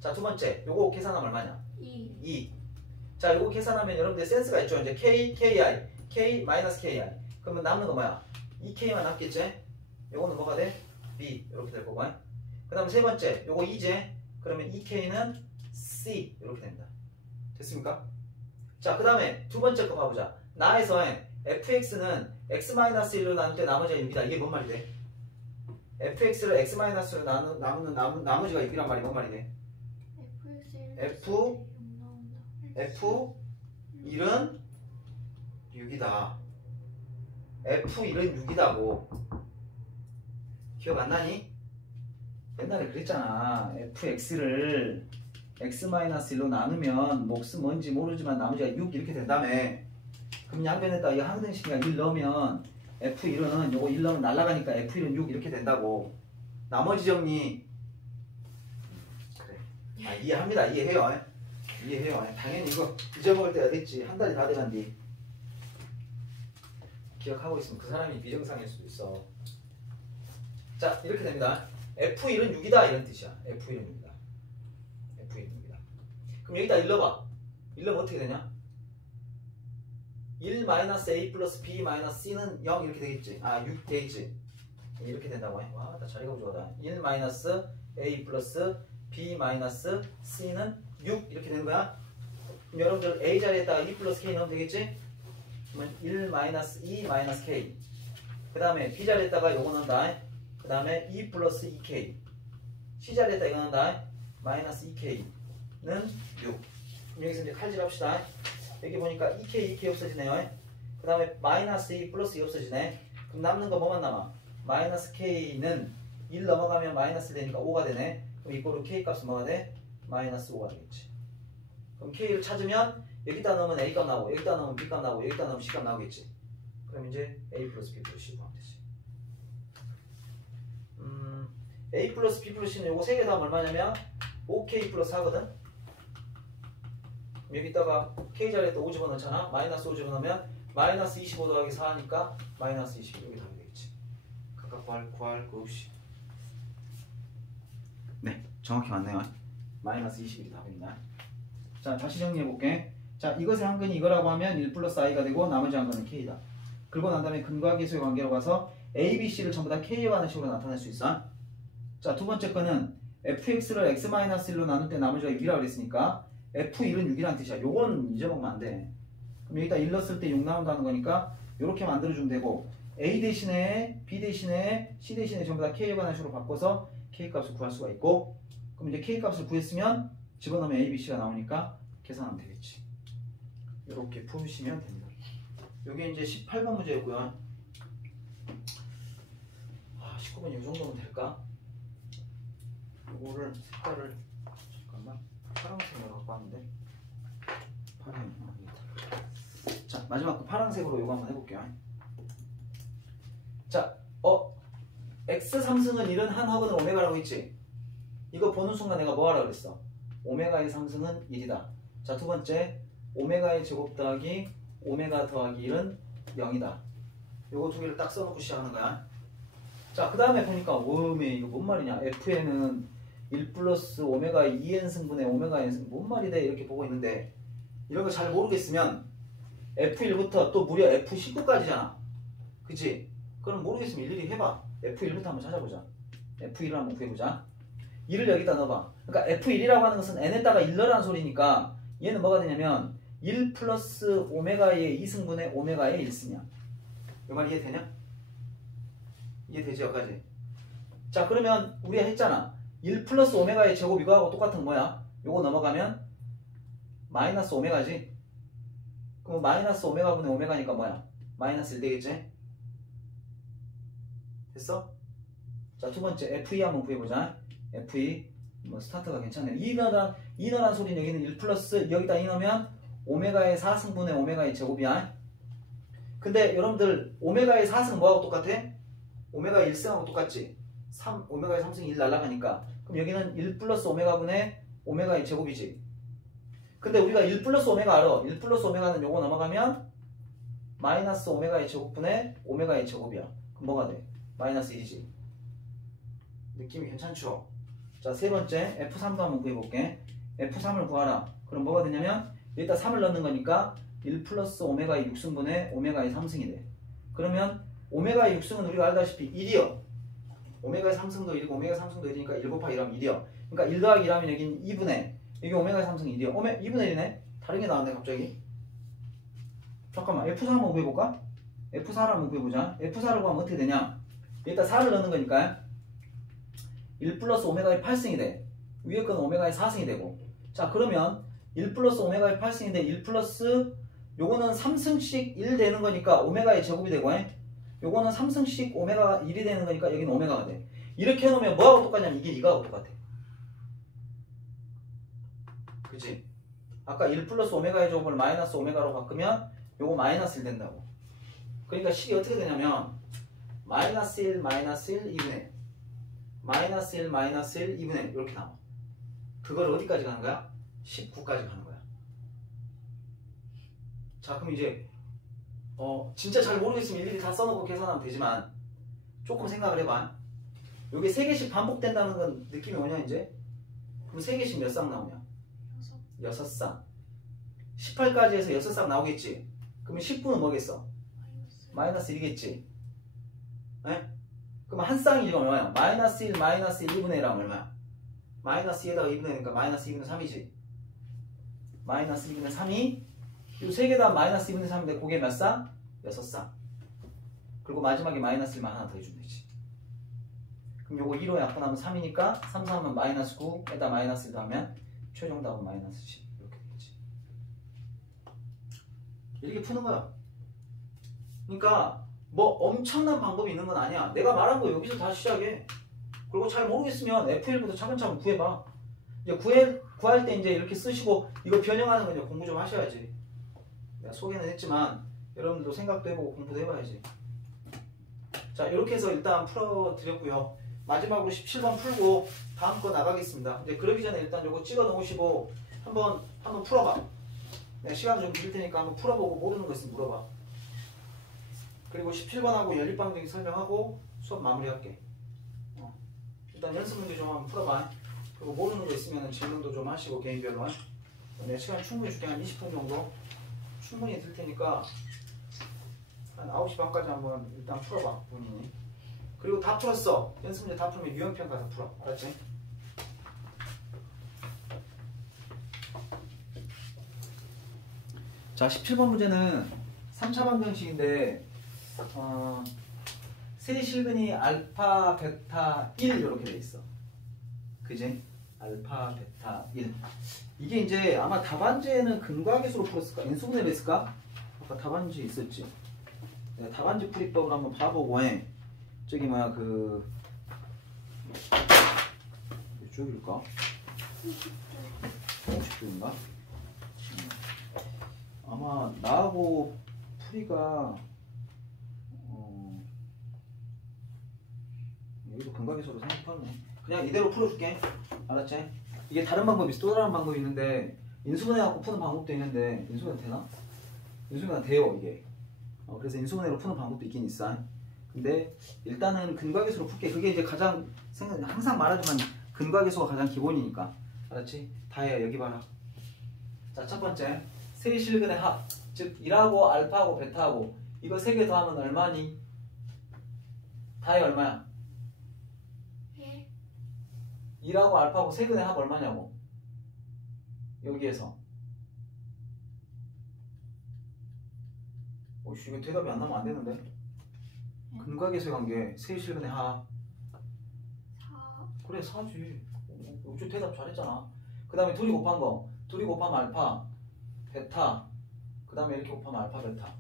자, 두 번째 요거 계산하면 얼마냐? 2. 자, 요거 계산하면 여러분들 센스가 있죠. 이제 k, ki, k, 마이너스 ki. 그러면 남는 거 뭐야? 2k만 남겠지? 요거는 뭐가 돼? b 이렇게 될 거고. 그 다음 세 번째 요거 2제. 그러면 2k는 c 이렇게 됩니다. 됐습니까? 자, 그 다음에 두 번째 거 봐보자. 나에서 fx는 x-1로 나눌 때 나머지가 6이다. 이게 뭔 말이 돼? fx를 x-로 나누는 나머지가 6이란 말이 뭔 말이 돼? F1은 6이다. F1은 6이다고. 기억 안 나니? 옛날에 그랬잖아. fx를 x-1로 나누면 몫은 뭔지 모르지만 나머지가 6 이렇게 된다며. 그럼 양변에다 이 항등식이가 1 넣으면 f1은 요거 1 넣으면 날아가니까 f1은 6 이렇게 된다고. 나머지 정리 그래. 이해합니다. 이해해요. 이해해요. 당연히 이거 잊어먹을 때가 됐지. 한 달이 다 돼간디. 기억하고 있으면 그 사람이 비정상일 수도 있어. 자, 이렇게 됩니다. F1은 6이다 이런 뜻이야. F1은 6이다. F1은 6이다. 그럼 여기다 1 넣어봐. 1 넣으면 어떻게 되냐? 1-a 플러스 b 마이너스 c는 0 이렇게 되겠지. 6 되겠지. 이렇게 된다고 해. 와, 나 자리가 부족하다. 1-a 플러스 b 마이너스 c는 6 이렇게 되는 거야. 그럼 여러분들 a 자리에다가 2 플러스 k 넣으면 되겠지? 그러면 1-2 마이너스 k. 그 다음에 b 자리에다가 요거 넣는다. 그 다음에 2 플러스 2k. c 자리에다 이거 넣는다. 마이너스 2k는 6. 그럼 여기서 이제 칼질 합시다. 여기 보니까 2k 없어지네요. 그 다음에 마이너스 2 플러스 2 없어지네. 그럼 남는 거 뭐만 남아? 마이너스 k는 1 넘어가면 마이너스 되니까 5가 되네. 그럼 이거로 k 값은 뭐가 돼? 마이너스 5가 되겠지. 그럼 k를 찾으면 여기다 넣으면 a 값 나오고 여기다 넣으면 b 값 나오고 여기다 넣으면 c 값 나오겠지. 그럼 이제 a 플러스 b 플러스 c 구하면 되지. a 플러스 b 플러스 c는 요거 3개 다음 얼마냐면 5k 플러스 4거든. 여기다가 k 자리에 또 5 집어넣잖아. 마이너스 5 집어넣으면 마이너스 25 더하기 4하니까 마이너스 20 여기 답이 되겠지. 각각 구할 거 없이. 네, 정확히 맞네요. 마이너스 21이 답입니다. 자, 다시 정리해볼게. 자, 이것의 한근이 이거라고 하면 1 플러스 i가 되고 나머지 한근은 k다. 그리고 난 다음에 근과 계수의 관계로 가서 a, b, c를 전부 다 k에 관한 식으로 나타낼 수 있어. 자, 두 번째 거는 fx를 x-1로 나눌 때 나머지가 6이라고 그랬으니까 f1은 6이라는 뜻이야. 요건 잊어먹으면 안 돼. 그럼 여기다 1 넣었을 때 6 나온다는 거니까 요렇게 만들어주면 되고 a 대신에 b 대신에 c 대신에 전부 다 k에 관한 식으로 바꿔서 k 값을 구할 수가 있고, 그럼 이제 k 값을 구했으면 집어넣으면 a, b, c가 나오니까 계산하면 되겠지. 이렇게 푸시면 됩니다. 요게 이제 18번 문제였고요. 19번 이 정도면 될까? 요거를 색깔을 잠깐만 파란색으로 갖고 왔는데 파란 자, 마지막 그 파란색으로 요거 한번 해볼게요. 자, x 상승은 1은 한 허근을 오메가라고 했지. 이거 보는 순간 내가 뭐 하라고 그랬어? 오메가의 상승은 1이다. 자, 두 번째, 오메가의 제곱 더하기 오메가 더하기 1은 0이다. 요거 두 개를 딱 써놓고 시작하는 거야. 자, 그 다음에 보니까 오메 이거 뭔 말이냐? fn은 1 플러스 오메가 2n 승분의 오메가 n 승분 뭔 말이 돼? 이렇게 보고 있는데 이런 거 잘 모르겠으면 f1부터 또 무려 f19까지잖아. 그치? 그럼 모르겠으면 일일이 해봐. f1부터 한번 찾아보자. f1을 한번 구해보자. 1을 여기다 넣어봐. 그러니까 f1이라고 하는 것은 n에다가 1 넣으라는 소리니까 얘는 뭐가 되냐면 1 플러스 오메가의 2승분의 오메가의 1승이야. 이 말 이해되냐? 이해되지 여기까지? 자, 그러면 우리가 했잖아. 1 플러스 오메가의 제곱 이거하고 똑같은 거 뭐야? 요거 넘어가면 마이너스 오메가지? 그럼 마이너스 오메가분의 오메가니까 뭐야? 마이너스 1 되겠지? 됐어? 자, 두 번째 F2 한번 구해보자. F2 뭐 스타트가 괜찮네. 2너란 소리는 여기는 1 플러스 여기다 2 넣으면 오메가의 4승분의 오메가의 제곱이야. 근데 여러분들 오메가의 4승 뭐하고 똑같아? 오메가의 1승하고 똑같지? 오메가의 3승이 1 날라가니까 그럼 여기는 1 플러스 오메가분의 오메가의 제곱이지. 근데 우리가 1 플러스 오메가 알아. 1 플러스 오메가는 요거 넘어가면 마이너스 오메가의 제곱분의 오메가의 제곱이야. 그럼 뭐가 돼? 마이너스 1이지. 느낌이 괜찮죠? 자, 세 번째 F3도 한번 구해볼게. F3을 구하라. 그럼 뭐가 되냐면 여기다 3을 넣는 거니까 1 플러스 오메가의 6승분의 오메가의 3승이 돼. 그러면 오메가의 6승은 우리가 알다시피 1이요. 오메가의 3승도 1이고 오메가의 3승도 1이니까 1 곱하기 1하면 1이요. 그러니까 1 더하기 1하면 여기는 2분의 여기 오메가의 3승 1이요. 2분의 1이네? 다른 게 나왔네 갑자기. 잠깐만 F4 한번 구해볼까? F4를 한번 구해보자. F4를 구하면 어떻게 되냐? 일단 4를 넣는 거니까 1 플러스 오메가의 8승이 돼. 위에 건 오메가의 4승이 되고. 자, 그러면 1 플러스 오메가의 8승인데 1 플러스 요거는 3승씩 1 되는 거니까 오메가의 제곱이 되고 요거는 3승씩 오메가 1이 되는 거니까 여기는 오메가가 돼. 이렇게 해놓으면 뭐하고 똑같냐면 이게 이거하고 똑같아. 그치? 아까 1 플러스 오메가의 제곱을 마이너스 오메가로 바꾸면 요거 마이너스 1 된다고. 그러니까 식이 어떻게 되냐면 마이너스 1 마이너스 1 2분의 마이너스 1 마이너스 1 2분의 1 이렇게 나와. 그걸 어디까지 가는 거야? 19까지 가는 거야. 자, 그럼 이제 진짜 잘 모르겠으면 일일이 다 써놓고 계산하면 되지만 조금 생각을 해봐. 요게 3개씩 반복된다는 건 느낌이 뭐냐 이제? 그럼 3개씩 몇 쌍 나오냐? 6쌍. 18까지 해서 6쌍 나오겠지? 그러면 19는 뭐겠어? 마이너스 1이겠지? 네? 그럼 한 쌍이 이거 얼마야? 마이너스 1 마이너스 1 2분의 1하면 얼마야? 마이너스 2에다가 2분의 1이니까 마이너스 2분의 3이지. 마이너스 2분의 3이 요 3개 다 마이너스 2분의 3인데 그게 몇 쌍? 6쌍. 그리고 마지막에 마이너스 1만 하나 더 해주면 되지. 그럼 요거 2로 약분하면 3이니까 3, 3하면 마이너스 9에다 마이너스 1 더하면 최종 답은 마이너스 10 이렇게 되겠지. 이렇게 푸는 거야. 그러니까 뭐 엄청난 방법이 있는 건 아니야. 내가 말한 거 여기서 다시 시작해. 그리고 잘 모르겠으면 F1부터 차근차근 구해봐. 이제 구할 때 이제 이렇게 쓰시고 이거 변형하는 거 이제 공부 좀 하셔야지. 내가 소개는 했지만 여러분들도 생각도 해보고 공부도 해봐야지. 자, 이렇게 해서 일단 풀어드렸고요. 마지막으로 17번 풀고 다음 거 나가겠습니다. 이제 그러기 전에 일단 요거 찍어 놓으시고 한번 풀어봐. 내가 시간 좀 드릴 테니까 한번 풀어보고 모르는 거 있으면 물어봐. 그리고 17번하고 연립방정식 설명하고 수업 마무리할게. 일단 연습 문제 좀 한번 풀어봐. 그리고 모르는 거 있으면 질문도 좀 하시고 개인별로. 내가 시간 충분히 줄게. 한 20분 정도 충분히 들 테니까 한 9시 반까지 한번 일단 풀어봐 본인이. 그리고 다 풀었어. 연습 문제 다 풀면 유형평 가서 풀어. 알았지? 자, 17번 문제는 3차 방정식인데 세실근이 알파, 베타, 1 이렇게 돼 있어. 그지? 알파, 베타, 1. 이게 이제 아마 답안지에는 근과계수로 풀었을까? 인수분해를 했을까? 아까 답안지 있었지? 내가 답안지 풀이법을 한번 봐보고 저기 뭐야 몇 쪽일까? 50쪽인가? 아마 나하고 풀이가 이거 근각에서로 생각하네. 그냥 이대로 풀어줄게. 알았지? 이게 다른 방법이 있어. 또 다른 방법이 있는데 인수분해갖고 푸는 방법도 있는데 인수분해 되나? 인수분해가 돼요 이게. 그래서 인수분해로 푸는 방법도 있긴 있어. 근데 일단은 근각에서로 풀게. 그게 이제 가장 항상 말하지만 근각에서가 가장 기본이니까. 알았지? 다해. 여기 봐라. 자, 첫 번째 세실근의 합. 즉 1하고 알파하고 베타하고 이거 3개 더하면 얼마니? 다해 얼마야? 1하고 알파하고 세근의 합 얼마냐고. 여기에서 오씨 이거 대답이 안 나오면 안 되는데. 근각에서의 관계 세실근의 합 4. 그래 4지. 요즘 대답 잘했잖아. 그 다음에 둘이 곱한 거 둘이 곱하면 알파 베타 그 다음에 이렇게 곱하면 알파 베타.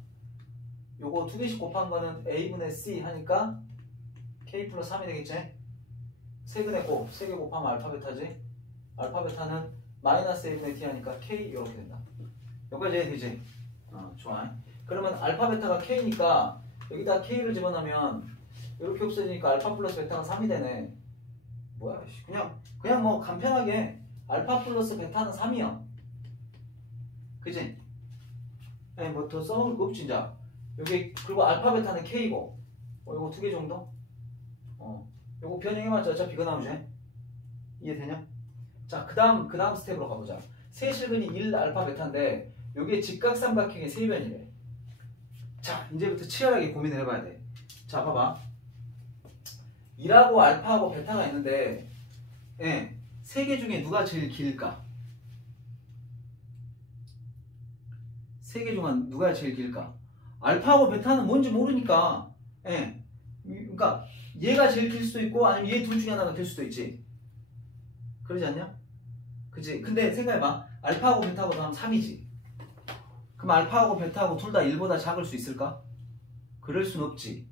요거 2개씩 곱한 거는 a분의 c 하니까 k 플러스 3이 되겠지. 세근의 곱 3개 곱하면 알파 베타지. 알파 베타는 마이너스 a분의 t 하니까 k 이렇게 된다. 여기까지 되지? 좋아. 그러면 알파 베타가 k니까 여기다 k를 집어넣으면 이렇게 없어지니까 알파 플러스 베타가 3이 되네. 뭐야 그냥 뭐 간편하게 알파 플러스 베타는 3이야. 그지? 아니 뭐 더 써먹을 거 없지. 이제 여기 그리고 알파 베타는 k고 이거 2개 정도? 요거 변형해봤자 어차피 이거 나오지? 이해되냐? 자 그 다음 스텝으로 가보자. 세실근이 1 알파 베타인데 요게 직각삼각형의 세변이래. 자 이제부터 치열하게 고민을 해봐야 돼. 자 봐봐 1하고 알파하고 베타가 있는데 3개 중에 누가 제일 길까? 3개 중에 누가 제일 길까? 알파하고 베타는 뭔지 모르니까 그러니까 얘가 제일 길 수도 있고 아니면 얘 둘 중에 하나가 될 수도 있지. 그러지 않냐? 그치? 근데 생각해봐. 알파하고 베타하고 더하면 3이지. 그럼 알파하고 베타하고 둘 다 1보다 작을 수 있을까? 그럴 순 없지.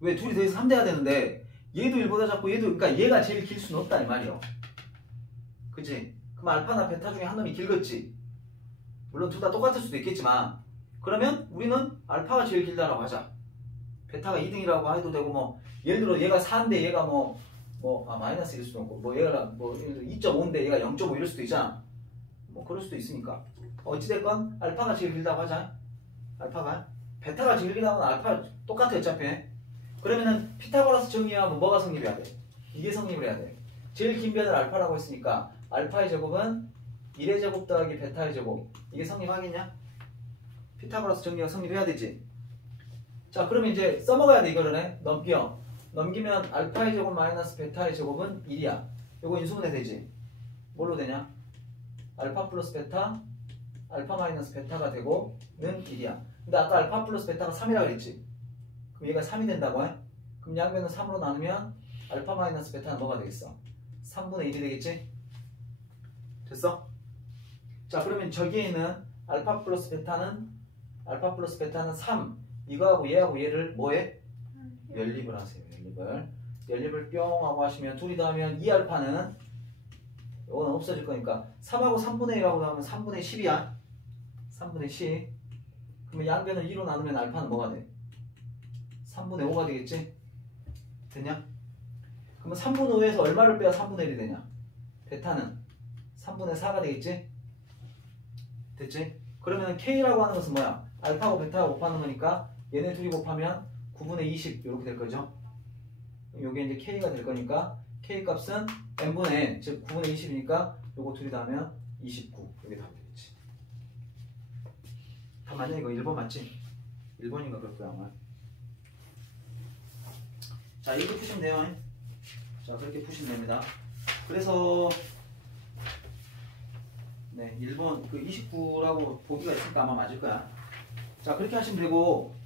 왜? 둘이 더해서 3대가 되는데 얘도 1보다 작고 얘도 그러니까 얘가 제일 길 수는 없다 이 말이야. 그치? 그럼 알파나 베타 중에 한 놈이 길겠지. 물론 둘 다 똑같을 수도 있겠지만 그러면 우리는 알파가 제일 길다라고 하자. 베타가 2등이라고 해도 되고 뭐 예를 들어 얘가 4인데 얘가 마이너스일 수도 있고 뭐 얘가 예를 들어 2.5인데 얘가 0.5 이럴 수도 있잖아. 뭐 그럴 수도 있으니까 어찌됐건 알파가 제일 길다고 하자. 알파가 베타가 제일 길다고 하면 알파 똑같아 어차피. 그러면은 피타고라스 정리하면 뭐가 성립해야 돼? 이게 성립을 해야 돼. 제일 긴 변을 알파라고 했으니까 알파의 제곱은 1의 제곱 더하기 베타의 제곱. 이게 성립하겠냐? 피타고라스 정리가 성립해야 되지. 자 그러면 이제 써먹어야 돼. 이거를 넘기면 알파의 제곱 마이너스 베타의 제곱은 1이야. 요거 인수분해 되지. 뭘로 되냐? 알파 플러스 베타 알파 마이너스 베타가 되고 는 1이야. 근데 아까 알파 플러스 베타가 3이라 그랬지. 그럼 얘가 3이 된다고 해? 그럼 양변을 3으로 나누면 알파 마이너스 베타는 뭐가 되겠어? 3분의 1이 되겠지? 됐어? 자 그러면 저기에 있는 알파 플러스 베타는 3. 이거하고 얘하고 얘를 뭐해? 연립을 하세요. 연립을 뿅 하고 하시면 둘이 더하면 2알파는 이거는 없어질 거니까 3하고 3분의 1하고 나오면 3분의 10이야. 3분의 10. 그러면 양변을 2로 나누면 알파는 뭐가 돼? 3분의 5가 되겠지? 됐냐? 그러면 3분의 5에서 얼마를 빼야 3분의 1이 되냐? 베타는 3분의 4가 되겠지? 됐지? 그러면 K라고 하는 것은 뭐야? 알파하고 베타하고 곱하는 거니까 얘네 둘이 곱하면 9분의 20 이렇게 될 거죠? 요게 이제 K가 될 거니까 K 값은 n분의 n, 즉 9분의 20이니까 요거 둘이 다 하면 29. 이게 답이 되겠지. 다 맞냐? 이거 1번 맞지? 1번인가 그럴 거야 아마. 자 이렇게 푸시면 돼요. 자 그렇게 푸시면 됩니다. 그래서 1번 그 29라고 보기가 있으니까 아마 맞을 거야. 자 그렇게 하시면 되고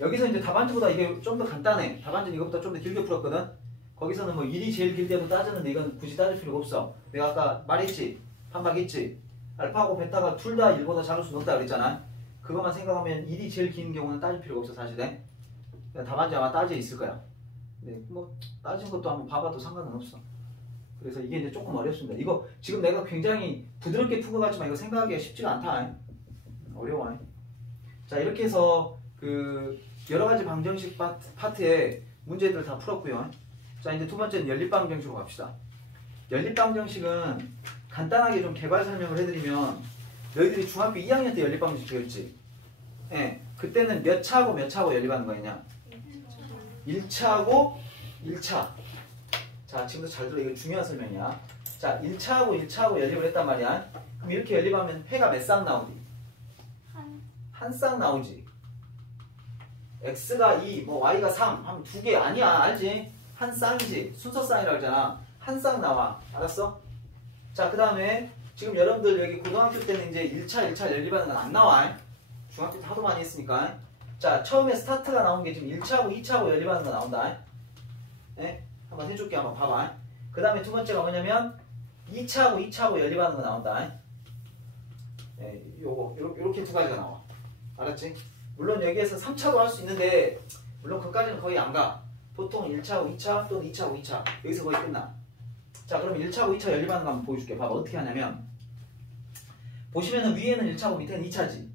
여기서 이제 답안지보다 이게 좀 더 간단해. 답안지는 이것보다 좀 더 길게 풀었거든. 거기서는 뭐 1이 제일 길대도 따지는데 이건 굳이 따질 필요가 없어. 내가 아까 말했지? 반박했지? 알파하고 베타가 둘 다 1보다 작을 수는 없다 그랬잖아. 그것만 생각하면 1이 제일 긴 경우는 따질 필요가 없어 사실은. 답안지 아마 따져 있을 거야. 근데 뭐 따진 것도 한번 봐봐도 상관은 없어. 그래서 이게 이제 조금 어렵습니다. 이거 지금 내가 굉장히 부드럽게 푼 것 같지만 이거 생각하기가 쉽지가 않다. 어려워. 자 이렇게 해서 그 여러 가지 방정식 파트에 문제들 다 풀었고요. 자, 이제 두 번째는 연립방정식으로 갑시다. 연립방정식은 간단하게 좀 개발 설명을 해드리면 너희들이 중학교 2학년 때 연립방정식 배웠지? 예, 그때는 몇 차하고 몇 차하고 연립하는 거였냐? 1차하고 1차. 자, 지금부터 잘 들어. 이거 중요한 설명이야. 자, 1차하고 1차하고 연립을 했단 말이야. 그럼 이렇게 연립하면 해가 몇 쌍 나오지? 한 쌍 나오지. x가 2, 뭐 y가 3 하면 두 개 아니야. 알지? 한 쌍이지. 순서 쌍이라고 하잖아. 한 쌍 나와. 알았어? 자, 그 다음에 지금 여러분들 여기 고등학교 때는 이제 1차, 1차 연립하는 건 안 나와. 중학교 때 하도 많이 했으니까. 자, 처음에 스타트가 나온 게 지금 1차하고 2차하고 연립하는 거 나온다. 네? 한번 해줄게. 한번 봐봐. 그 다음에 두 번째가 뭐냐면 2차하고 2차하고 연립하는 거 나온다. 네, 요렇게 두 가지가 나와. 알았지? 물론 여기에서 3차도 할 수 있는데 물론 그까지는 거의 안 가. 보통 1차하고 2차 또는 2차하고 2차 여기서 거의 끝나. 자, 그럼 1차하고 2차 연립하는 거 한번 보여줄게. 봐봐. 어떻게 하냐면 보시면은 위에는 1차고 밑에는 2차지.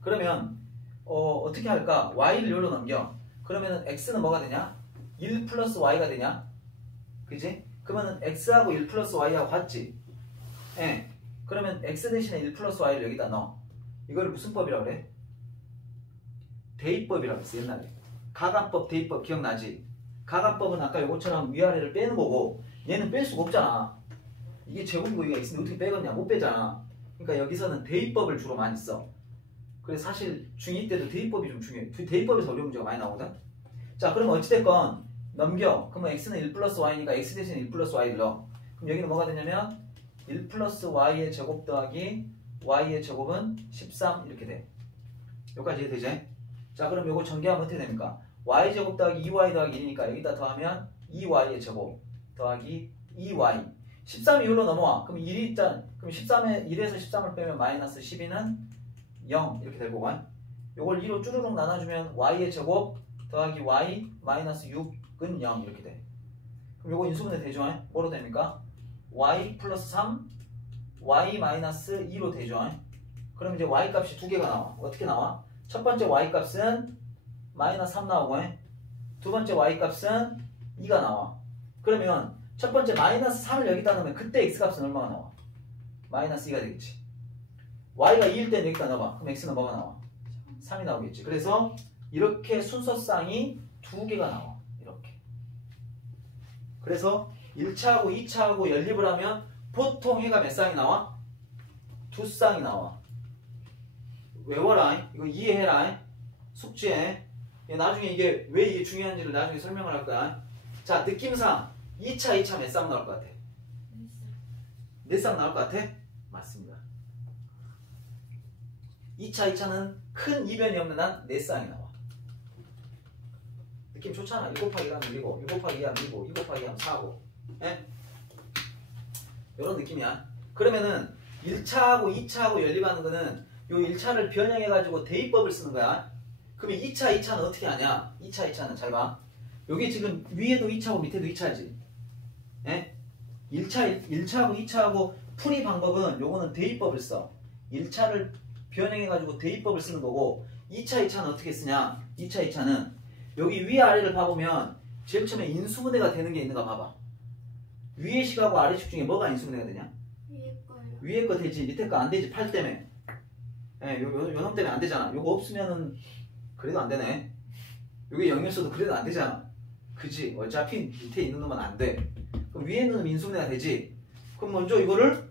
그러면 어떻게 할까? y를 여기로 넘겨. 그러면은 x는 뭐가 되냐? 1 플러스 y가 되냐? 그지? 그러면은 x하고 1 플러스 y하고 같지? 예. 그러면 x 대신에 1 플러스 y를 여기다 넣어. 이거를 무슨 법이라고 그래? 대입법이라고 했어. 옛날에 가간법, 대입법 기억나지? 가간법은 아까 요것처럼 위아래를 빼는 거고 얘는 뺄 수가 없잖아. 이게 제곱이고 이거 있으면 어떻게 빼겠냐? 못 빼잖아. 그러니까 여기서는 대입법을 주로 많이 써. 그래서 사실 중2 때도 대입법이 좀 중요해. 대입법에서 어려운 문제가 많이 나오거든. 자, 그러면 어찌됐건 넘겨. 그러면 x는 1 플러스 y니까 x 대신 1 플러스 y를 넣어. 그럼 여기는 뭐가 되냐면 1 플러스 y의 제곱 더하기 y의 제곱은 13 이렇게 돼. 여기까지 되지? 자, 그럼 요거 전개하면 어떻게 됩니까? y제곱 더하기 2y 더하기 1이니까 여기다 더하면 2y의 제곱 더하기 2y 13이 1로 넘어와. 그럼 1이 있잖아. 그럼 13에 1에서 13을 빼면 마이너스 12는 0 이렇게 될 거고 요걸 2로 쭈루룩 나눠주면 y의 제곱 더하기 y 마이너스 6은 0 이렇게 돼. 그럼 요거 인수분해 되죠? 뭐로 됩니까? y 플러스 3 y 마이너스 2로 되죠? 그럼 이제 y 값이 두 개가 나와. 어떻게 나와? 첫 번째 y 값은 마이너스 3 나오고 두 번째 y 값은 2가 나와. 그러면 첫 번째 마이너스 3을 여기다 넣으면 그때 x 값은 얼마가 나와? 마이너스 2가 되겠지. y가 2일 때는 여기다 넣어봐. 그럼 x는 뭐가 나와? 3이 나오겠지. 그래서 이렇게 순서쌍이 두 개가 나와. 이렇게. 그래서 1차하고 2차하고 연립을 하면 보통 해가 몇 쌍이 나와? 두 쌍이 나와. 외워라. 이거 이해해라. 숙지해. 나중에 이게 왜 이게 중요한지를 나중에 설명을 할 거야. 자, 느낌상 2차 몇 쌍 나올 것 같아? 4쌍 나올 것 같아? 맞습니다. 2차는 큰 이변이 없는 한 4쌍이 나와. 느낌 좋잖아. 2 곱하기 1하면 1이고 2 곱하기 2하면 2고 2 곱하기 2하면 4고 예? 이런 느낌이야. 그러면은 1차하고 2차하고 연립하는 거는 요 1차를 변형해가지고 대입법을 쓰는 거야. 그러면 2차는 어떻게 하냐? 2차는 잘 봐. 여기 지금 위에도 2차고 밑에도 2차지. 예? 1차하고 2차하고 풀이 방법은 요거는 대입법을 써. 1차를 변형해가지고 대입법을 쓰는 거고 2차는 어떻게 쓰냐? 2차는 여기 위아래를 봐보면 제일 처음에 인수분해가 되는 게 있는가 봐봐. 위의 식하고 아래 식 중에 뭐가 인수분해가 되냐? 위에 거요. 위에 거 되지. 밑에 거 안 되지. 8 때문에. 예, 요 놈 때문에 안 되잖아. 요거 없으면은 그래도 안 되네. 요게 0이었어도 그래도 안 되잖아. 그지? 어차피 밑에 있는 놈은 안 돼. 그럼 위에 있는 놈은 인수분해가 되지. 그럼 먼저 이거를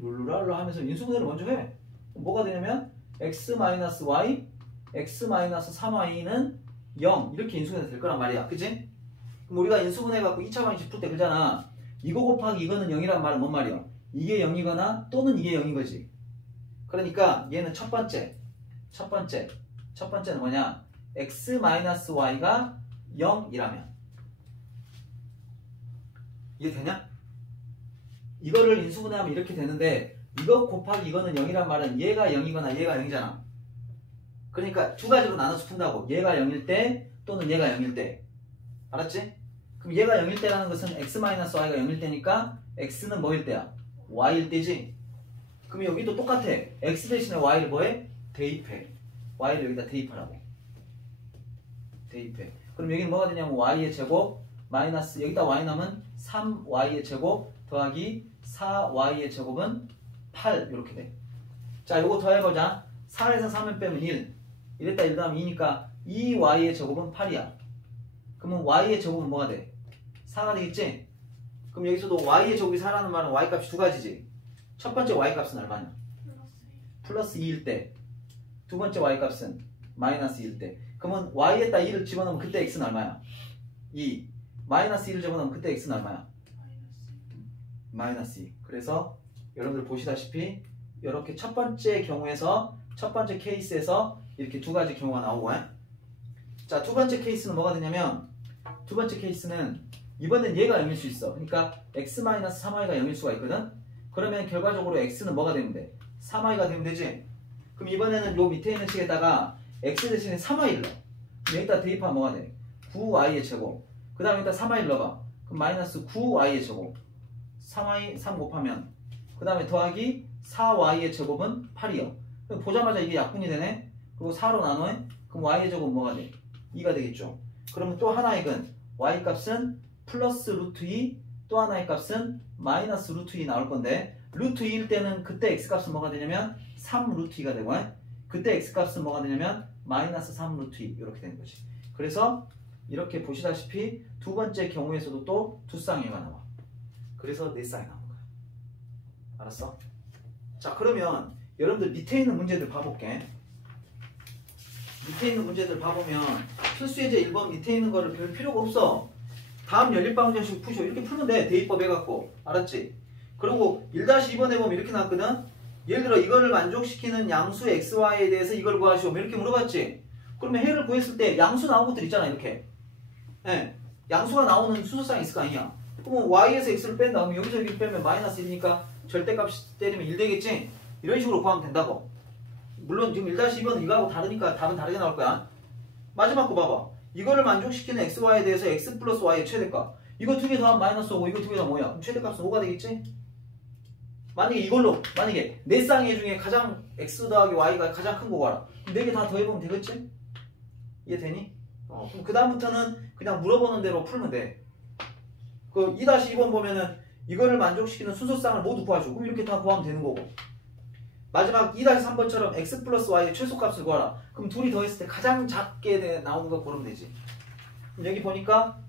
룰루랄라 하면서 인수분해를 먼저 해. 뭐가 되냐면 x-y, x-3y는 0 이렇게 인수분해가 될 거란 말이야. 그치? 그럼 우리가 인수분해해갖고 2차 방식 풀 때 그러잖아. 이거 곱하기 이거는 0이란 말은 뭔 말이야? 이게 0이거나 또는 이게 0인 거지. 그러니까 얘는 첫 번째는 뭐냐? x-y가 0이라면 이해되냐? 이거를 인수분해하면 이렇게 되는데 이거 곱하기 이거는 0이란 말은 얘가 0이거나 얘가 0이잖아. 그러니까 두 가지로 나눠서 푼다고. 얘가 0일 때 또는 얘가 0일 때. 알았지? 그럼 얘가 0일 때라는 것은 x-y가 0일 때니까 x는 뭐일 때야? y일 때지? 그럼 여기도 똑같아. x 대신에 y를 뭐해? 대입해. y를 여기다 대입하라고. 대입해. 그럼 여기는 뭐가 되냐면 y의 제곱 마이너스 여기다 y 남은 3y의 제곱 더하기 4y의 제곱은 8 이렇게 돼. 자, 요거 더해보자. 4에서 3을 빼면 1. 이랬다 1 더하면 2니까 2y의 제곱은 8이야. 그러면 y의 제곱은 뭐가 돼? 4가 되겠지? 그럼 여기서도 y의 제곱이 4라는 말은 y값이 두 가지지. 첫 번째 y값은 얼마냐? 플러스 2일 때. 두 번째 y값은 마이너스 2일 때. 그러면 y에다 2를 집어넣으면 그때 x는 얼마야? 2. 마이너스 2를 집어넣으면 그때 x는 얼마야? 마이너스 2. 그래서 여러분들 보시다시피 이렇게 첫 번째 경우에서 첫 번째 케이스에서 이렇게 두 가지 경우가 나오고 자, 두 번째 케이스는 뭐가 되냐면 두 번째 케이스는 이번엔 얘가 0일 수 있어. 그러니까 x-3y가 0일 수가 있거든. 그러면 결과적으로 x는 뭐가 되면 돼? 3y가 되면 되지. 그럼 이번에는 요 밑에 있는 식에다가 x 대신에 3y를 넣어. 그럼 여기다 대입하면 뭐가 돼? 9y의 제곱. 그 다음에 여기다 3y를 넣어봐. 그럼 마이너스 9y의 제곱. 3y 3 곱하면 그 다음에 더하기 4y의 제곱은 8이요. 그럼 보자마자 이게 약분이 되네. 그리고 4로 나눠. 그럼 y의 제곱은 뭐가 돼? 2가 되겠죠. 그러면 또 하나의 근 y 값은 플러스 루트 2, 또 하나의 값은 마이너스 루트 2 나올 건데 루트 2일 때는 그때 x 값은 뭐가 되냐면 3 루트 2가 되고 그때 x 값은 뭐가 되냐면 마이너스 3 루트 2 이렇게 되는 거지. 그래서 이렇게 보시다시피 두 번째 경우에서도 또 두 쌍이가 나와. 그래서 네 쌍이 나오는 거야. 알았어? 자, 그러면 여러분들 밑에 있는 문제들 봐볼게. 밑에 있는 문제들 봐보면 필수예제 1번 밑에 있는 거를 별 필요가 없어. 다음 연립방정식 푸셔. 이렇게 풀면 돼. 대입법 해갖고. 알았지? 그리고 1-2번에 보면 이렇게 나왔거든. 예를 들어 이거를 만족시키는 양수 xy에 대해서 이걸 구하시오. 이렇게 물어봤지? 그러면 해를 구했을 때 양수 나온 것들 있잖아. 이렇게. 예. 양수가 나오는 수소쌍이 있을 거 아니야. 그러면 y에서 x를 뺀 다음에 여기서 여기 빼면 마이너스 1이니까 절대값 때리면 1 되겠지? 이런 식으로 구하면 된다고. 물론 지금 1-2번은 이거하고 다르니까 답은 다르게 나올 거야. 마지막 거 봐봐. 이거를 만족시키는 xy에 대해서 x 플러스 y의 최대값. 이거 두 개 더하면 마이너스 5고 이거 두 개 다 뭐야? 그럼 최대값은 5가 되겠지? 만약에 이걸로 만약에 네 쌍의 중에 가장 x 더하기 y가 가장 큰 거 구하라. 네 개 다 더해보면 되겠지? 이해되니? 그럼 그 다음부터는 그냥 물어보는 대로 풀면 돼. 그 2-2번 보면은 이거를 만족시키는 순서쌍을 모두 구하죠. 그럼 이렇게 다 구하면 되는 거고. 마지막 2-3번처럼 x 플러스 y의 최소값을 구하라. 그럼 둘이 더했을 때 가장 작게 나오는 거 고르면 되지. 그럼 여기 보니까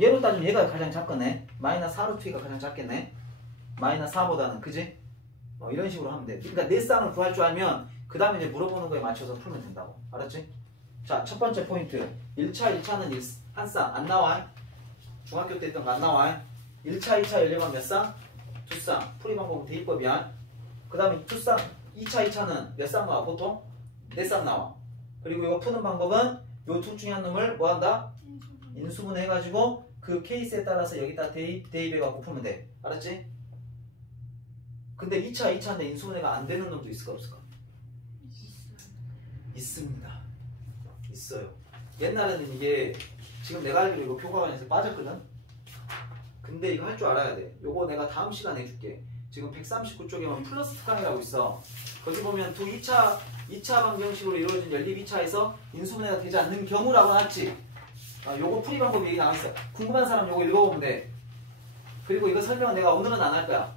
얘로 따지면 얘가 가장 작겠네. 마이너스 4루트 2가 가장 작겠네. 마이너스 4보다는 그지? 이런 식으로 하면 돼. 그러니까 네 쌍을 구할 줄 알면 그 다음에 이제 물어보는 거에 맞춰서 풀면 된다고. 알았지? 자, 첫 번째 포인트. 1차는 한 쌍 안 나와. 중학교 때 했던 거 안 나와. 1차, 2차 연립은 몇 쌍? 두 쌍. 풀이 방법은 대입법이야. 그 다음에 2차는 몇 쌍 나와? 보통? 4쌍 나와. 그리고 이거 푸는 방법은 요 둘 중에 한 놈을 뭐 한다? 인수분 해가지고 그 케이스에 따라서 여기다 대입해갖고 풀면 돼. 알았지? 근데 2차인데 인수분해가 안 되는 놈도 있을까 없을까? 있습니다. 있어요. 옛날에는 이게 지금 내가 알기로 이거 교과관에서 빠졌거든? 근데 이거 할 줄 알아야 돼. 요거 내가 다음 시간에 해줄게. 지금 139쪽에 보면 플러스 특강이라고 있어. 거기 보면 2차 방정식으로 이루어진 연립 2차에서 인수분해가 되지 않는 경우라고 나왔지. 요거 풀이 방법 얘기 나와있어. 궁금한 사람 요거 읽어보면 돼. 그리고 이거 설명은 내가 오늘은 안 할 거야.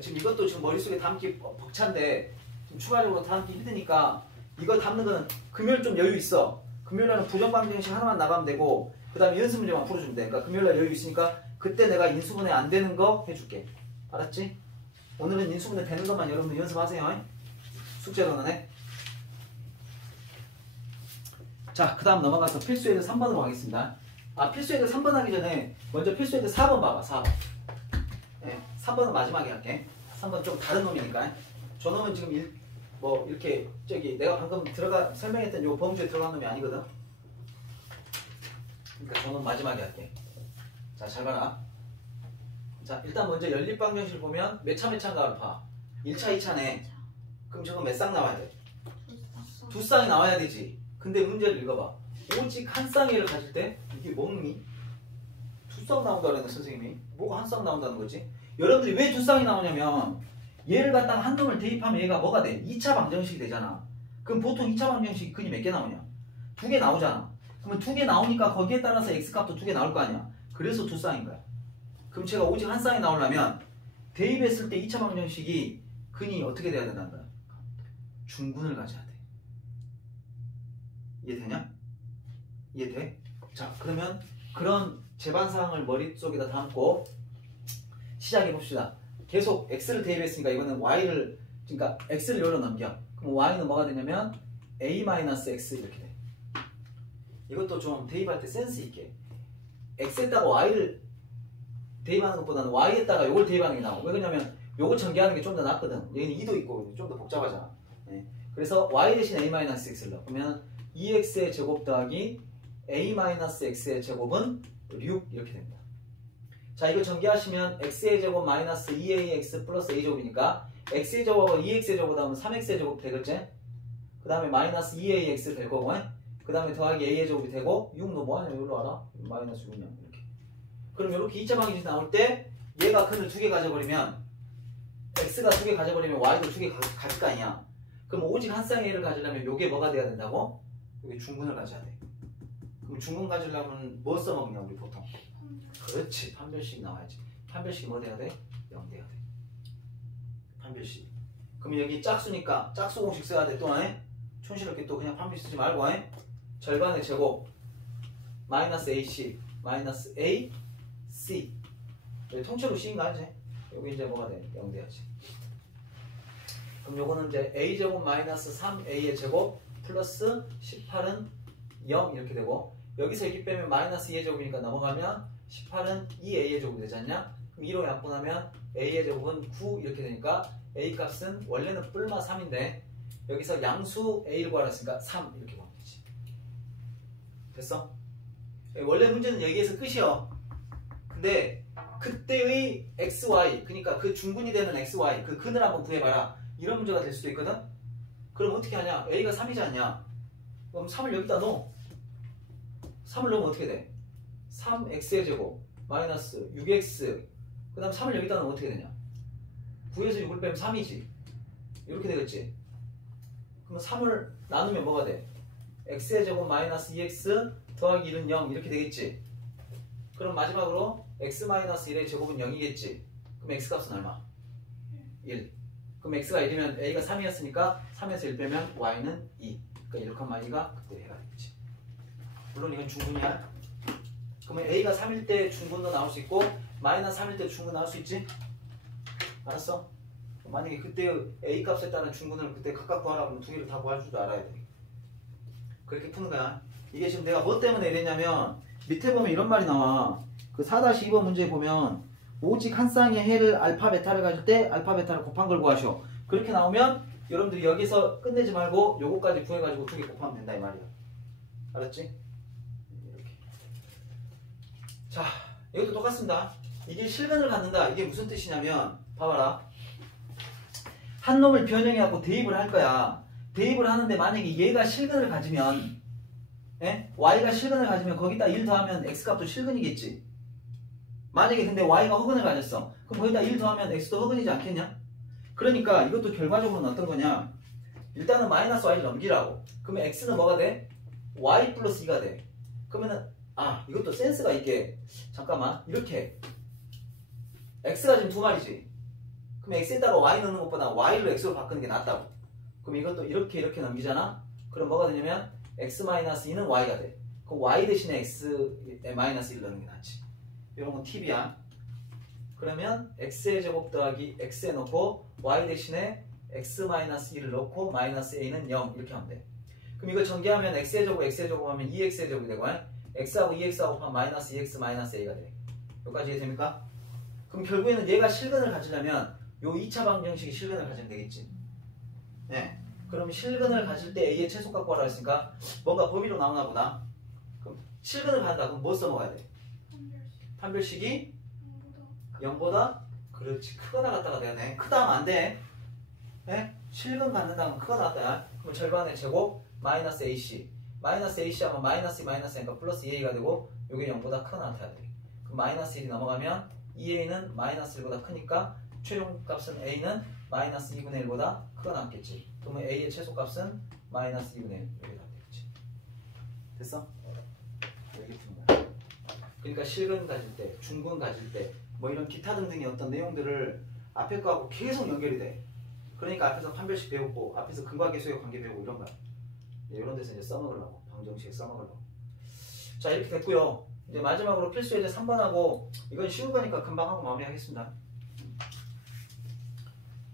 지금 이것도 지금 머릿속에 담기 벅찬데 좀 추가적으로 담기 힘드니까 이거 담는 거는 금요일 좀 여유 있어. 금요일에는 부정방정식 하나만 나가면 되고 그 다음에 연습 문제만 풀어주면 돼. 그러니까 금요일에 여유 있으니까 그때 내가 인수분해 안 되는 거 해줄게. 알았지? 오늘은 인수분해 되는 것만 여러분들 연습하세요. 숙제로는 해. 자, 그 다음 넘어가서 필수예제 3번으로 가겠습니다. 필수예제 3번 하기 전에 먼저 필수예제 4번 봐봐. 4번. 네, 3번은 마지막에 할게. 3번 좀 다른 놈이니까. 저 놈은 지금 이렇게 내가 방금 설명했던 요 범주에 들어간 놈이 아니거든. 그러니까 저는 마지막에 할게. 자, 잘 봐라. 자, 일단 먼저 연립방정식을 보면 몇 차인가 알파? 1차, 2차네. 그럼 저거 몇 쌍 나와야 돼? 두 쌍이 나와야 되지. 근데 문제를 읽어봐. 오직 한 쌍이를 가질 때 이게 뭐니? 두 쌍 나온다는 선생님이. 뭐가 한 쌍 나온다는 거지? 여러분들이 왜 두 쌍이 나오냐면 얘를 갖다가 한 놈을 대입하면 얘가 뭐가 돼? 2차 방정식이 되잖아. 그럼 보통 2차 방정식 근이 몇 개 나오냐? 2개 나오잖아. 그러면 2개 나오니까 거기에 따라서 x값도 2개 나올 거 아니야. 그래서 두 쌍인 거야. 그럼 제가 오직 한 쌍이 나오려면 대입했을 때 2차 방정식이 근이 어떻게 돼야 된다는 거야? 중근을 가져야 돼. 이해되냐? 이해돼? 자, 그러면 그런 제반사항을 머릿속에다 담고 시작해 봅시다. 계속 x를 대입했으니까 이거는 y를, 그러니까 x를 열어 넘겨. 그럼 y는 뭐가 되냐면 a-x 이렇게 돼. 이것도 좀 대입할 때 센스 있게 x에다가 y를 대입하는 것보다는 y에다가 요걸 대입하는 게 나아. 왜 그러냐면 요거 전개하는 게 좀 더 낫거든. 여기는 2도 있고 좀 더 복잡하잖아. 네. 그래서 y 대신 a-x를 넣어. 그러면 2x의 제곱 더하기 a-x의 제곱은 6 이렇게 됩니다. 자, 이거 전개하시면 x의 제곱 마이너스 2ax 플러스 a 제곱이니까 x의 제곱하고 2x의 제곱 하면 3x의 제곱 되겠지? 그 다음에 마이너스 2ax 될 거고, 그 다음에 더하기 a의 제곱이 되고 6 너 뭐하냐? 이걸로 알아? 마이너스 6이냐? 이렇게. 그럼 이렇게 2차 방정식 나올 때 얘가 근을 2개 가져버리면 x가 2개 가져버리면 y도 2개 가질 거 아니야. 그럼 오직 한 쌍의 애를 가지려면 요게 뭐가 돼야 된다고? 요게 중근을 가져야 돼. 그럼 중근 가지려면 뭐 써먹냐 우리 보통? 그렇지, 판별식 나와야지. 판별식이 뭐 돼야 돼? 0 돼야 돼. 판별식. 그럼 여기 짝수니까 짝수 공식 써야 돼. 또 촌스럽게 또 그냥 판별식 쓰지 말고 절반의 제곱 마이너스 ac 마이너스 a c 여기 통째로 c인 거 알지? 여기 이제 뭐가 돼? 0 돼야지. 그럼 요거는 이제 a제곱 마이너스 3a의 제곱 플러스 18은 0 이렇게 되고, 여기서 이렇게 빼면 마이너스 2의 제곱이니까 넘어가면 18은 2a의 제곱이 되지 않냐? 그럼 2로 약분하면 a의 제곱은 9 이렇게 되니까 a 값은 원래는 뿔마 3인데 여기서 양수 a를 구하랬으니까 3 이렇게 보면 되지. 됐어? 원래 문제는 여기에서 끝이요. 근데 그때의 xy, 그러니까 그 중근이 되는 xy, 그 근을 한번 구해봐라, 이런 문제가 될 수도 있거든? 그럼 어떻게 하냐? a가 3이지 않냐? 그럼 3을 여기다 넣어. 3을 넣으면 어떻게 돼? 3x의 제곱 마이너스 6x, 그 다음 3을 여기다 넣으면 어떻게 되냐? 9에서 6을 빼면 3이지. 이렇게 되겠지. 그럼 3을 나누면 뭐가 돼? x의 제곱 마이너스 2x 더하기 1은 0 이렇게 되겠지. 그럼 마지막으로 x 마이너스 1의 제곱은 0이겠지. 그럼 x값은 얼마? 1. 그럼 x가 1이면 a가 3이었으니까 3에서 1 빼면 y는 2. 그러니까 1,2가 그때 해가 되겠지. 물론 이건 중근이야. 그러면 a가 3일 때 중근도 나올 수 있고 마이너스 3일 때 중근 나올 수 있지? 알았어? 만약에 그때 a 값에 따른 중근을 그때 각각 구하라 그러면 두 개를 다 구할 줄도 알아야 돼. 그렇게 푸는 거야. 이게 지금 내가 뭐 때문에 이랬냐면 밑에 보면 이런 말이 나와. 그 4-2번 문제에 보면 오직 한 쌍의 해를 알파 베타를 가질 때 알파 베타를 곱한 걸 구하셔. 그렇게 나오면 여러분들이 여기서 끝내지 말고 요거까지 구해가지고 두 개 곱하면 된다 이 말이야. 알았지? 이렇게. 자, 이것도 똑같습니다. 이게 실근을 갖는다. 이게 무슨 뜻이냐면 봐봐라. 한 놈을 변형해갖고 대입을 할 거야. 대입을 하는데 만약에 얘가 실근을 가지면 y가 실근을 가지면 거기다 1 더하면 x값도 실근이겠지. 만약에 근데 y가 허근을 가졌어. 그럼 거기다 1 더하면 x도 허근이지 않겠냐? 그러니까 이것도 결과적으로는 어떤 거냐? 일단은 마이너스 y를 넘기라고. 그러면 x는 뭐가 돼? y 플러스 2가 돼. 그러면은 이것도 센스가 있게 잠깐만 이렇게 x가 지금 두 마리지. 그럼 x에다가 y 넣는 것보다 y를 x로 바꾸는 게 낫다고. 그럼 이것도 이렇게 넘기잖아? 그럼 뭐가 되냐면 x-2는 y가 돼. 그럼 y 대신에 x에 마이너스 1 넣는 게 낫지. 이런 건 팁이야. 그러면 x의 제곱 더하기 x에 넣고 y 대신에 x-1을 넣고 마이너스 a는 0 이렇게 하면 돼. 그럼 이거 전개하면 x의 제곱 하면 2x의 제곱이 되고 x하고 2x하고 곱하면 마이너스 2x 마이너스 a가 돼. 여기까지 이해됩니까? 그럼 결국에는 얘가 실근을 가지려면 요 2차 방정식이 실근을 가지면 되겠지. 네. 그럼 실근을 가질 때 a의 최소값 구하라 했으니까 뭔가 범위로 나오나 보다. 그럼 실근을 간다. 그럼 뭐 써먹어야 돼? 판별식이 0보다 그렇지 크거나 같다가 돼야 돼. 크다 하면 안 돼. 네? 실근 갖는다 하면 크거나 같다. 그럼 절반의 제곱 마이너스 ac 마이너스 ac 하면 마이너스 마이너스니까 플러스 2a가 되고 요게 0보다 크거나 같아야 돼. 그럼 마이너스 1이 넘어가면 2a는 마이너스 1보다 크니까 최종값은 a는 마이너스 2분의 1보다 크거나 같겠지. 그러면 a의 최소값은 마이너스 2분의 1 이렇게 되겠지. 됐어? 이렇게 푸는 거야. 그러니까 실근 가질 때, 중근 가질 때, 뭐 이런 기타 등등의 어떤 내용들을 앞에 거하고 계속 연결이 돼. 그러니까 앞에서 판별식 배우고, 앞에서 근과계수의 관계 배우고 이런 거야. 네, 이런 데서 이제 써먹으려고, 방정식에 써먹으려고. 자, 이렇게 됐고요. 이제 마지막으로 필수 예제 3번하고, 이건 쉬운 거니까 금방 하고 마무리하겠습니다.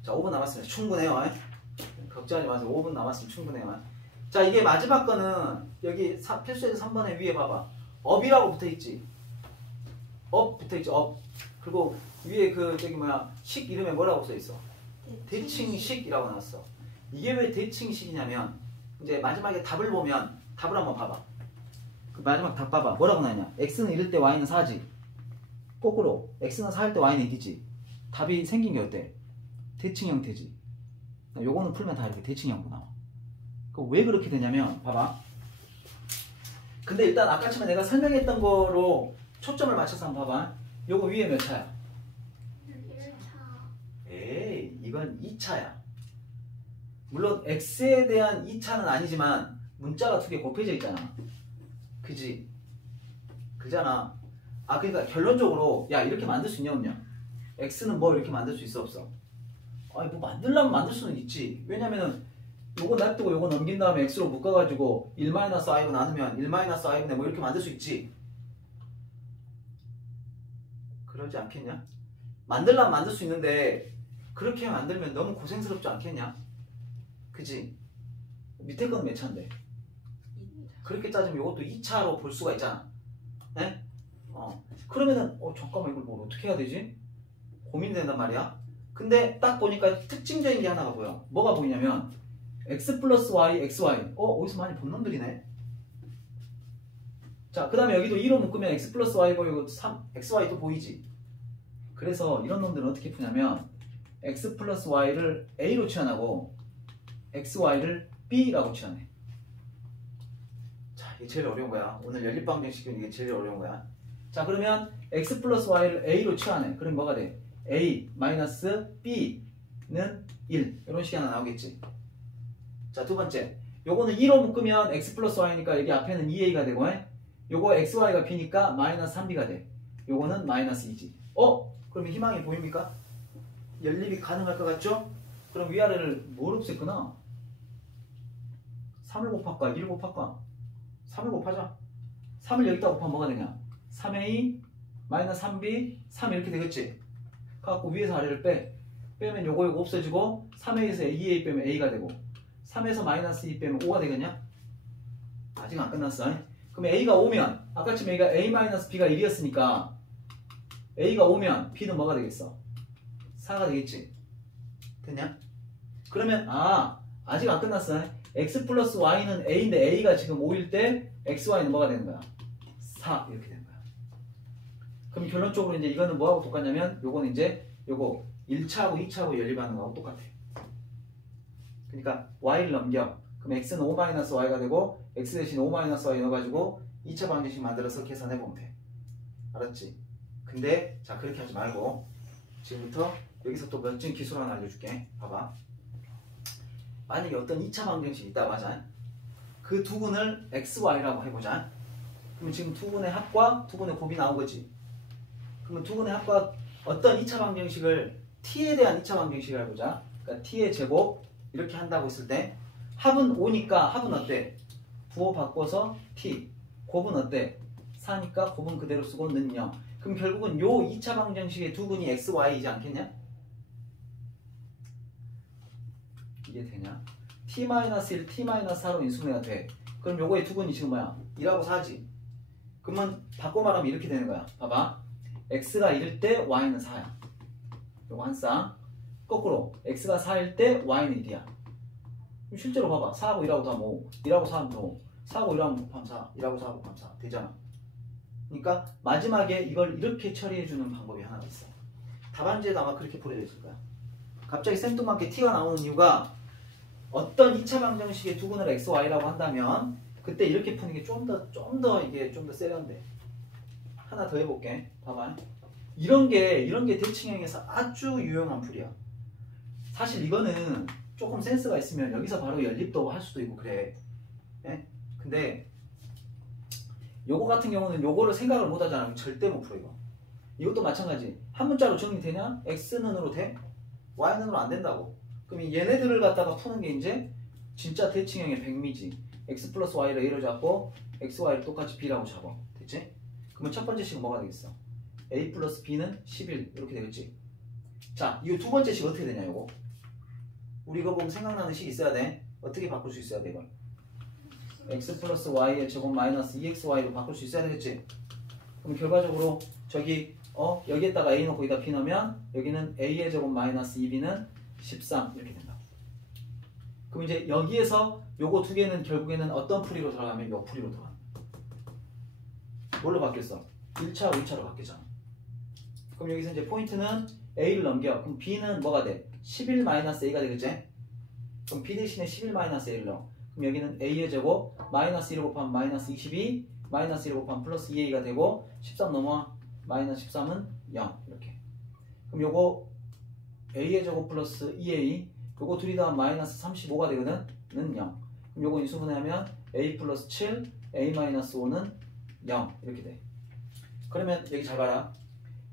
자, 5분 남았습니다. 충분해요. 걱정하지 마세요. 5분 남았으면 충분해요. 자, 이게 마지막 거는 여기 필수 예제 3번에 위에 봐봐. 업이라고 붙어있지. 업 붙어있지. 업. 그리고 위에 그 저기 뭐야 식 이름에 뭐라고 써있어? 대칭식이라고 나왔어. 이게 왜 대칭식이냐면 이제 마지막에 답을 보면 답을 한번 봐봐. 그 마지막 답 봐봐. 뭐라고 나왔냐? x는 1일 때 y는 4지. 거꾸로 x는 4일 때 y는 1이지. 답이 생긴 게 어때? 대칭 형태지. 요거는 풀면 다 이렇게 대칭 형태 나와. 왜 그렇게 되냐면 봐봐. 근데 일단 아까처럼 내가 설명했던 거로 초점을 맞춰서 한번 봐봐. 요거 위에 몇 차야? 1차. 에이, 이건 2차야. 물론 x에 대한 2차는 아니지만 문자가 두 개 곱해져 있잖아. 그지? 그잖아. 아, 그러니까 결론적으로 야, 이렇게 만들 수 있냐 없냐? x는 뭐 이렇게 만들 수 있어 없어? 아니, 뭐 만들려면 만들 수는 있지. 왜냐면은 요거 놔두고 요거 넘긴 다음에 x로 묶어가지고 1-i로 나누면 1-i분의 뭐 이렇게 만들 수 있지. 그러지 않겠냐? 만들려면 만들 수 있는데 그렇게 만들면 너무 고생스럽지 않겠냐? 그지? 밑에 거는 몇 차인데? 그렇게 따지면 이것도 2차로 볼 수가 있잖아. 네? 그러면은 잠깐만 이걸 뭘 어떻게 해야 되지? 고민된단 말이야. 근데 딱 보니까 특징적인 게 하나가 보여. 뭐가 보이냐면 x 플러스 y, xy. 어디서 많이 본 놈들이네. 자, 그 다음에 여기도 2로 묶으면 x 플러스 y 보이고 xy도 보이지. 그래서 이런 놈들은 어떻게 푸냐면 x 플러스 y를 a로 치환하고 xy를 b라고 치환해. 자, 이게 제일 어려운 거야. 오늘 연립방정식은 이게 제일 어려운 거야. 자, 그러면 x 플러스 y를 a로 치환해. 그럼 뭐가 돼? a 마이너스 b는 1. 이런 식이 하나 나오겠지. 자, 두 번째. 요거는 2로 묶으면 x 플러스 y니까 여기 앞에는 2a가 되고, 요거 xy가 b니까 마이너스 3b가 돼. 요거는 마이너스 2지. 그러면 희망이 보입니까? 연립이 가능할 것 같죠? 그럼 위아래를 뭘 없앴구나? 3을 곱할까? 1을 곱할까? 3을 곱하자. 3을 여기다 곱하면 뭐가 되냐? 3a 마이너스 3b 3 이렇게 되겠지? 갖고 위에서 아래를 빼면 요거 없어지고 3a에서 2a 빼면 a가 되고 3에서 마이너스 2 빼면 5가 되겠냐? 아직 안 끝났어. 그럼 a가 오면 아까처럼 a가 a 마이너스 b가 1이었으니까 a가 오면 b는 뭐가 되겠어? 4가 되겠지? 됐냐? 그러면 아직 안 끝났어. x 플러스 y는 a인데 a가 지금 5일 때 xy는 뭐가 되는 거야? 4 이렇게 되는 거야. 그럼 결론적으로 이제 이거는 뭐하고 똑같냐면 요거는 이제 요거 1차하고 2차하고 연립하는 거하고 똑같아. 그러니까 y를 넘겨. 그럼 x는 5-y가 되고 x 대신 5-y 넣어가지고 2차 방정식 만들어서 계산해보면 돼. 알았지? 근데 자, 그렇게 하지 말고 지금부터 여기서 또 멋진 기술 하나 알려줄게. 봐봐. 만약에 어떤 2차 방정식이 있다고 하자. 그 두 분을 xy라고 해보자. 그러면 지금 두 분의 합과 두 분의 곱이 나온 거지. 그러면 두 분의 합과 어떤 2차 방정식을 t에 대한 2차 방정식을 해보자. 그러니까 t의 제곱 이렇게 한다고 했을 때 합은 5니까 합은 어때? 부호 바꿔서 t. 곱은 어때? 4니까 곱은 그대로 쓰고 는 0. 그럼 결국은 요 2차 방정식의 두 분이 x, y이지 않겠냐? 이게 되냐? t-1, t-4로 인수분해가 돼. 그럼 요거의 두 분이 지금 뭐야? 1하고 4지. 그러면 바꿔 말하면 이렇게 되는 거야. 봐봐. x가 1일 때 y는 4야. 요거 한 쌍. 거꾸로 x가 4일 때 y는 1이야. 실제로 봐봐. 4하고 1하고 다 뭐 1하고 4하면 5. 4하고 1하고 곱하면 4. 1하고 4하고 곱하면 4. 되잖아. 그러니까 마지막에 이걸 이렇게 처리해주는 방법이 하나 있어. 답안지에도 아마 그렇게 풀어져 있을 거야. 갑자기 생뚱맞게 t가 나오는 이유가 어떤 2차 방정식의 두 분을 x, y라고 한다면 그때 이렇게 푸는 게 좀 더 세련돼. 하나 더 해볼게. 봐봐. 이런 게 대칭형에서 아주 유용한 풀이야. 사실 이거는 조금 센스가 있으면 여기서 바로 연립도 할 수도 있고 그래. 예? 근데 요거 같은 경우는 요거를 생각을 못 하잖아. 절대 못 풀어 이거. 이것도 마찬가지. 한 문자로 정리되냐? x는으로 돼? y는으로 안 된다고. 그럼 얘네들을 갖다가 푸는 게 이제 진짜 대칭형의 백미지. x 플러스 y를 a로 잡고 x, y를 똑같이 b라고 잡아. 됐지? 그러면 첫 번째 식은 뭐가 되겠어? a 플러스 b는 11 이렇게 되겠지? 자, 이 두 번째 식 어떻게 되냐 이거? 우리 이거 보면 생각나는 식 있어야 돼. 어떻게 바꿀 수 있어야 돼 이걸? x 플러스 y의 제곱 마이너스 2xy로 바꿀 수 있어야 되겠지? 그럼 결과적으로 저기 여기에다가 a 넣고 여기다 b 넣으면 여기는 a의 제곱 마이너스 2b는 13 이렇게 된다. 그럼 이제 여기에서 요거 두 개는 결국에는 어떤 풀이로 들어가면 요 풀이로 들어가. 뭘로 바뀌었어? 1차로 2차로 바뀌잖아. 그럼 여기서 이제 포인트는 a를 넘겨. 그럼 b는 뭐가 돼? 11-a가 되겠지? 그럼 b 대신에 11-a를 넣어. 그럼 여기는 a의 제곱 마이너스 1을 곱하면 마이너스 22 마이너스 1을 곱하면 플러스 2a가 되고 13 넘어와 마이너스 13은 0 이렇게. 그럼 요거 a의 제곱 플러스 2a 요거 둘이 다 마이너스 35가 되거든? 는 0. 그럼 요거 인수분해하면 a 플러스 7 a 마이너스 5는 0 이렇게 돼. 그러면 여기 잘 봐라.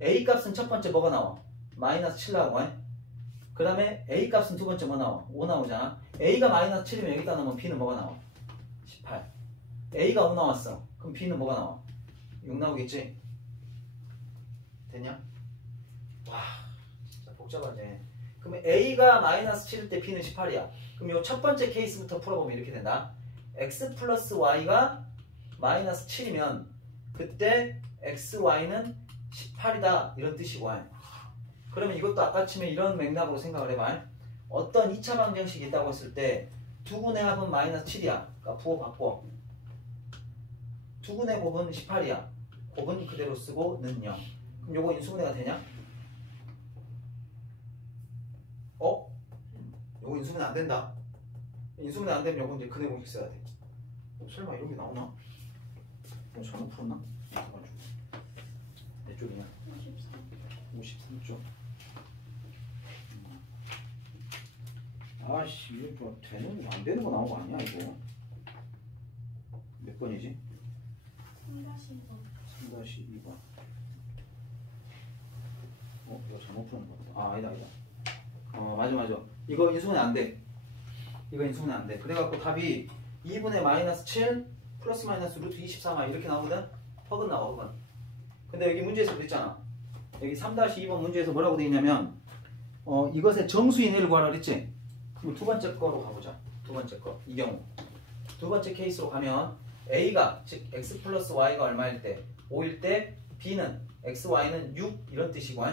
a 값은 첫 번째 뭐가 나와? 마이너스 7 나오고 그 다음에 a 값은 두 번째 뭐 나와? 5 나오잖아. a가 마이너스 7이면 여기다 넣으면 b는 뭐가 나와? 18. a가 5 나왔어. 그럼 b는 뭐가 나와? 6 나오겠지? 됐냐? 와 진짜 복잡하네. 그러면 a가 마이너스 7일 때 b는 18이야. 그럼 요 첫 번째 케이스부터 풀어보면 이렇게 된다. x 플러스 y가 마이너스 7이면 그때 x, y는 18이다 이런 뜻이고 그러면 이것도 아까 치면 이런 맥락으로 생각을 해봐. 어떤 2차 방정식이 있다고 했을 때 두분의 합은 마이너스 7이야. 그러니까 부호 바꿔. 두분의 곱은 18이야. 곱은 그대로 쓰고 는 0. 그럼 요거 인수분해가 되냐? 요거 인수분해 안 된다. 인수분해 안 되면 요거 이제 그대 공식 써야 돼. 설마 이런 게 나오나? 잘못 풀었나? 내 쪽이냐? 53쪽. 아씨 이거 뭐 되는 거 안 되는 거 나온 거 아니야 이거? 몇 번이지? 3-2번. 이거 잘못 푸는 거 같다. 아니다. 맞아. 이거 인수분해 안 돼. 이거 인수분해 안 돼. 그래갖고 답이 2분의 마이너스 7 플러스 마이너스 루트 23 이렇게 나오거든? 허근 나와 허근. 근데 여기 문제에서 그랬잖아. 여기 3-2번 문제에서 뭐라고 돼 있냐면 이것의 정수인을 구하라 그랬지? 그럼 두 번째 거로 가보자. 두 번째 거. 이 경우 두 번째 케이스로 가면 a가 즉 x 플러스 y가 얼마일 때 5일 때 b는 x, y는 6 이런 뜻이고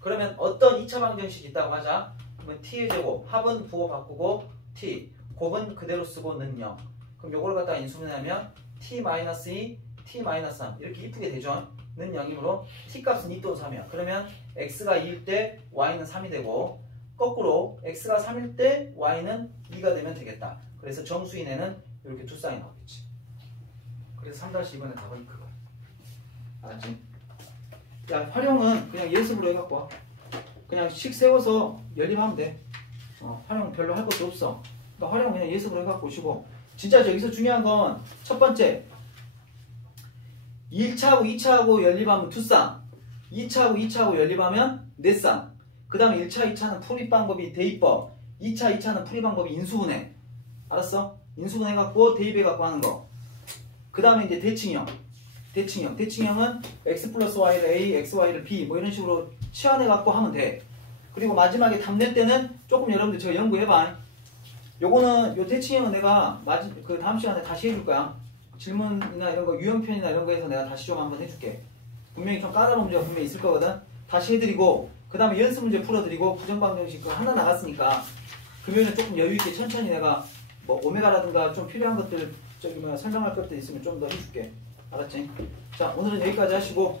그러면 어떤 2차 방정식이 있다고 하자. 그러면 t의 제곱 합은 부호 바꾸고 t 곱은 그대로 쓰고 는 0. 그럼 요걸 갖다가 인수분해하면 t-2 t-3 이렇게 이쁘게 되죠. 는 0이므로 t값은 2 또는 3이야. 그러면 x가 2일 때 y는 3이 되고 거꾸로 x가 3일 때 y는 2가 되면 되겠다. 그래서 정수인에는 이렇게 두 쌍이 나오겠지. 그래서 3-2번의 답은 그거. 알았지? 야 활용은 그냥 예습으로 해갖고 와. 그냥 식 세워서 연립하면 돼. 활용 별로 할 것도 없어. 그러니까 활용 그냥 예습으로 해갖고 오시고 진짜 저기서 중요한 건 첫 번째 1차하고 2차하고 연립하면 두 쌍 2차하고 2차하고 연립하면 네 쌍 그 다음에 1차 2차는 풀이 방법이 대입법 2차 2차는 풀이 방법이 인수분해 알았어? 인수분해 해갖고 대입해갖고 하는 거 그 다음에 이제 대칭형은 x 플러스 y를 a, x, y를 b 뭐 이런 식으로 치환해갖고 하면 돼. 그리고 마지막에 답 낼 때는 조금 여러분들 저 연구해봐. 요거는 요 대칭형은 내가 그 다음 시간에 다시 해줄 거야. 질문이나 이런 거 유형편이나 이런 거에서 내가 다시 좀 한번 해줄게. 분명히 좀 까다로운 문제가 분명히 있을 거거든. 다시 해드리고 그 다음에 연습 문제 풀어드리고 부정방정식 그거 하나 나갔으니까 금요일은 조금 여유있게 천천히 내가 뭐 오메가라든가 좀 필요한 것들 저기 설명할 것들 있으면 좀 더 해줄게. 알았지? 자 오늘은 여기까지 하시고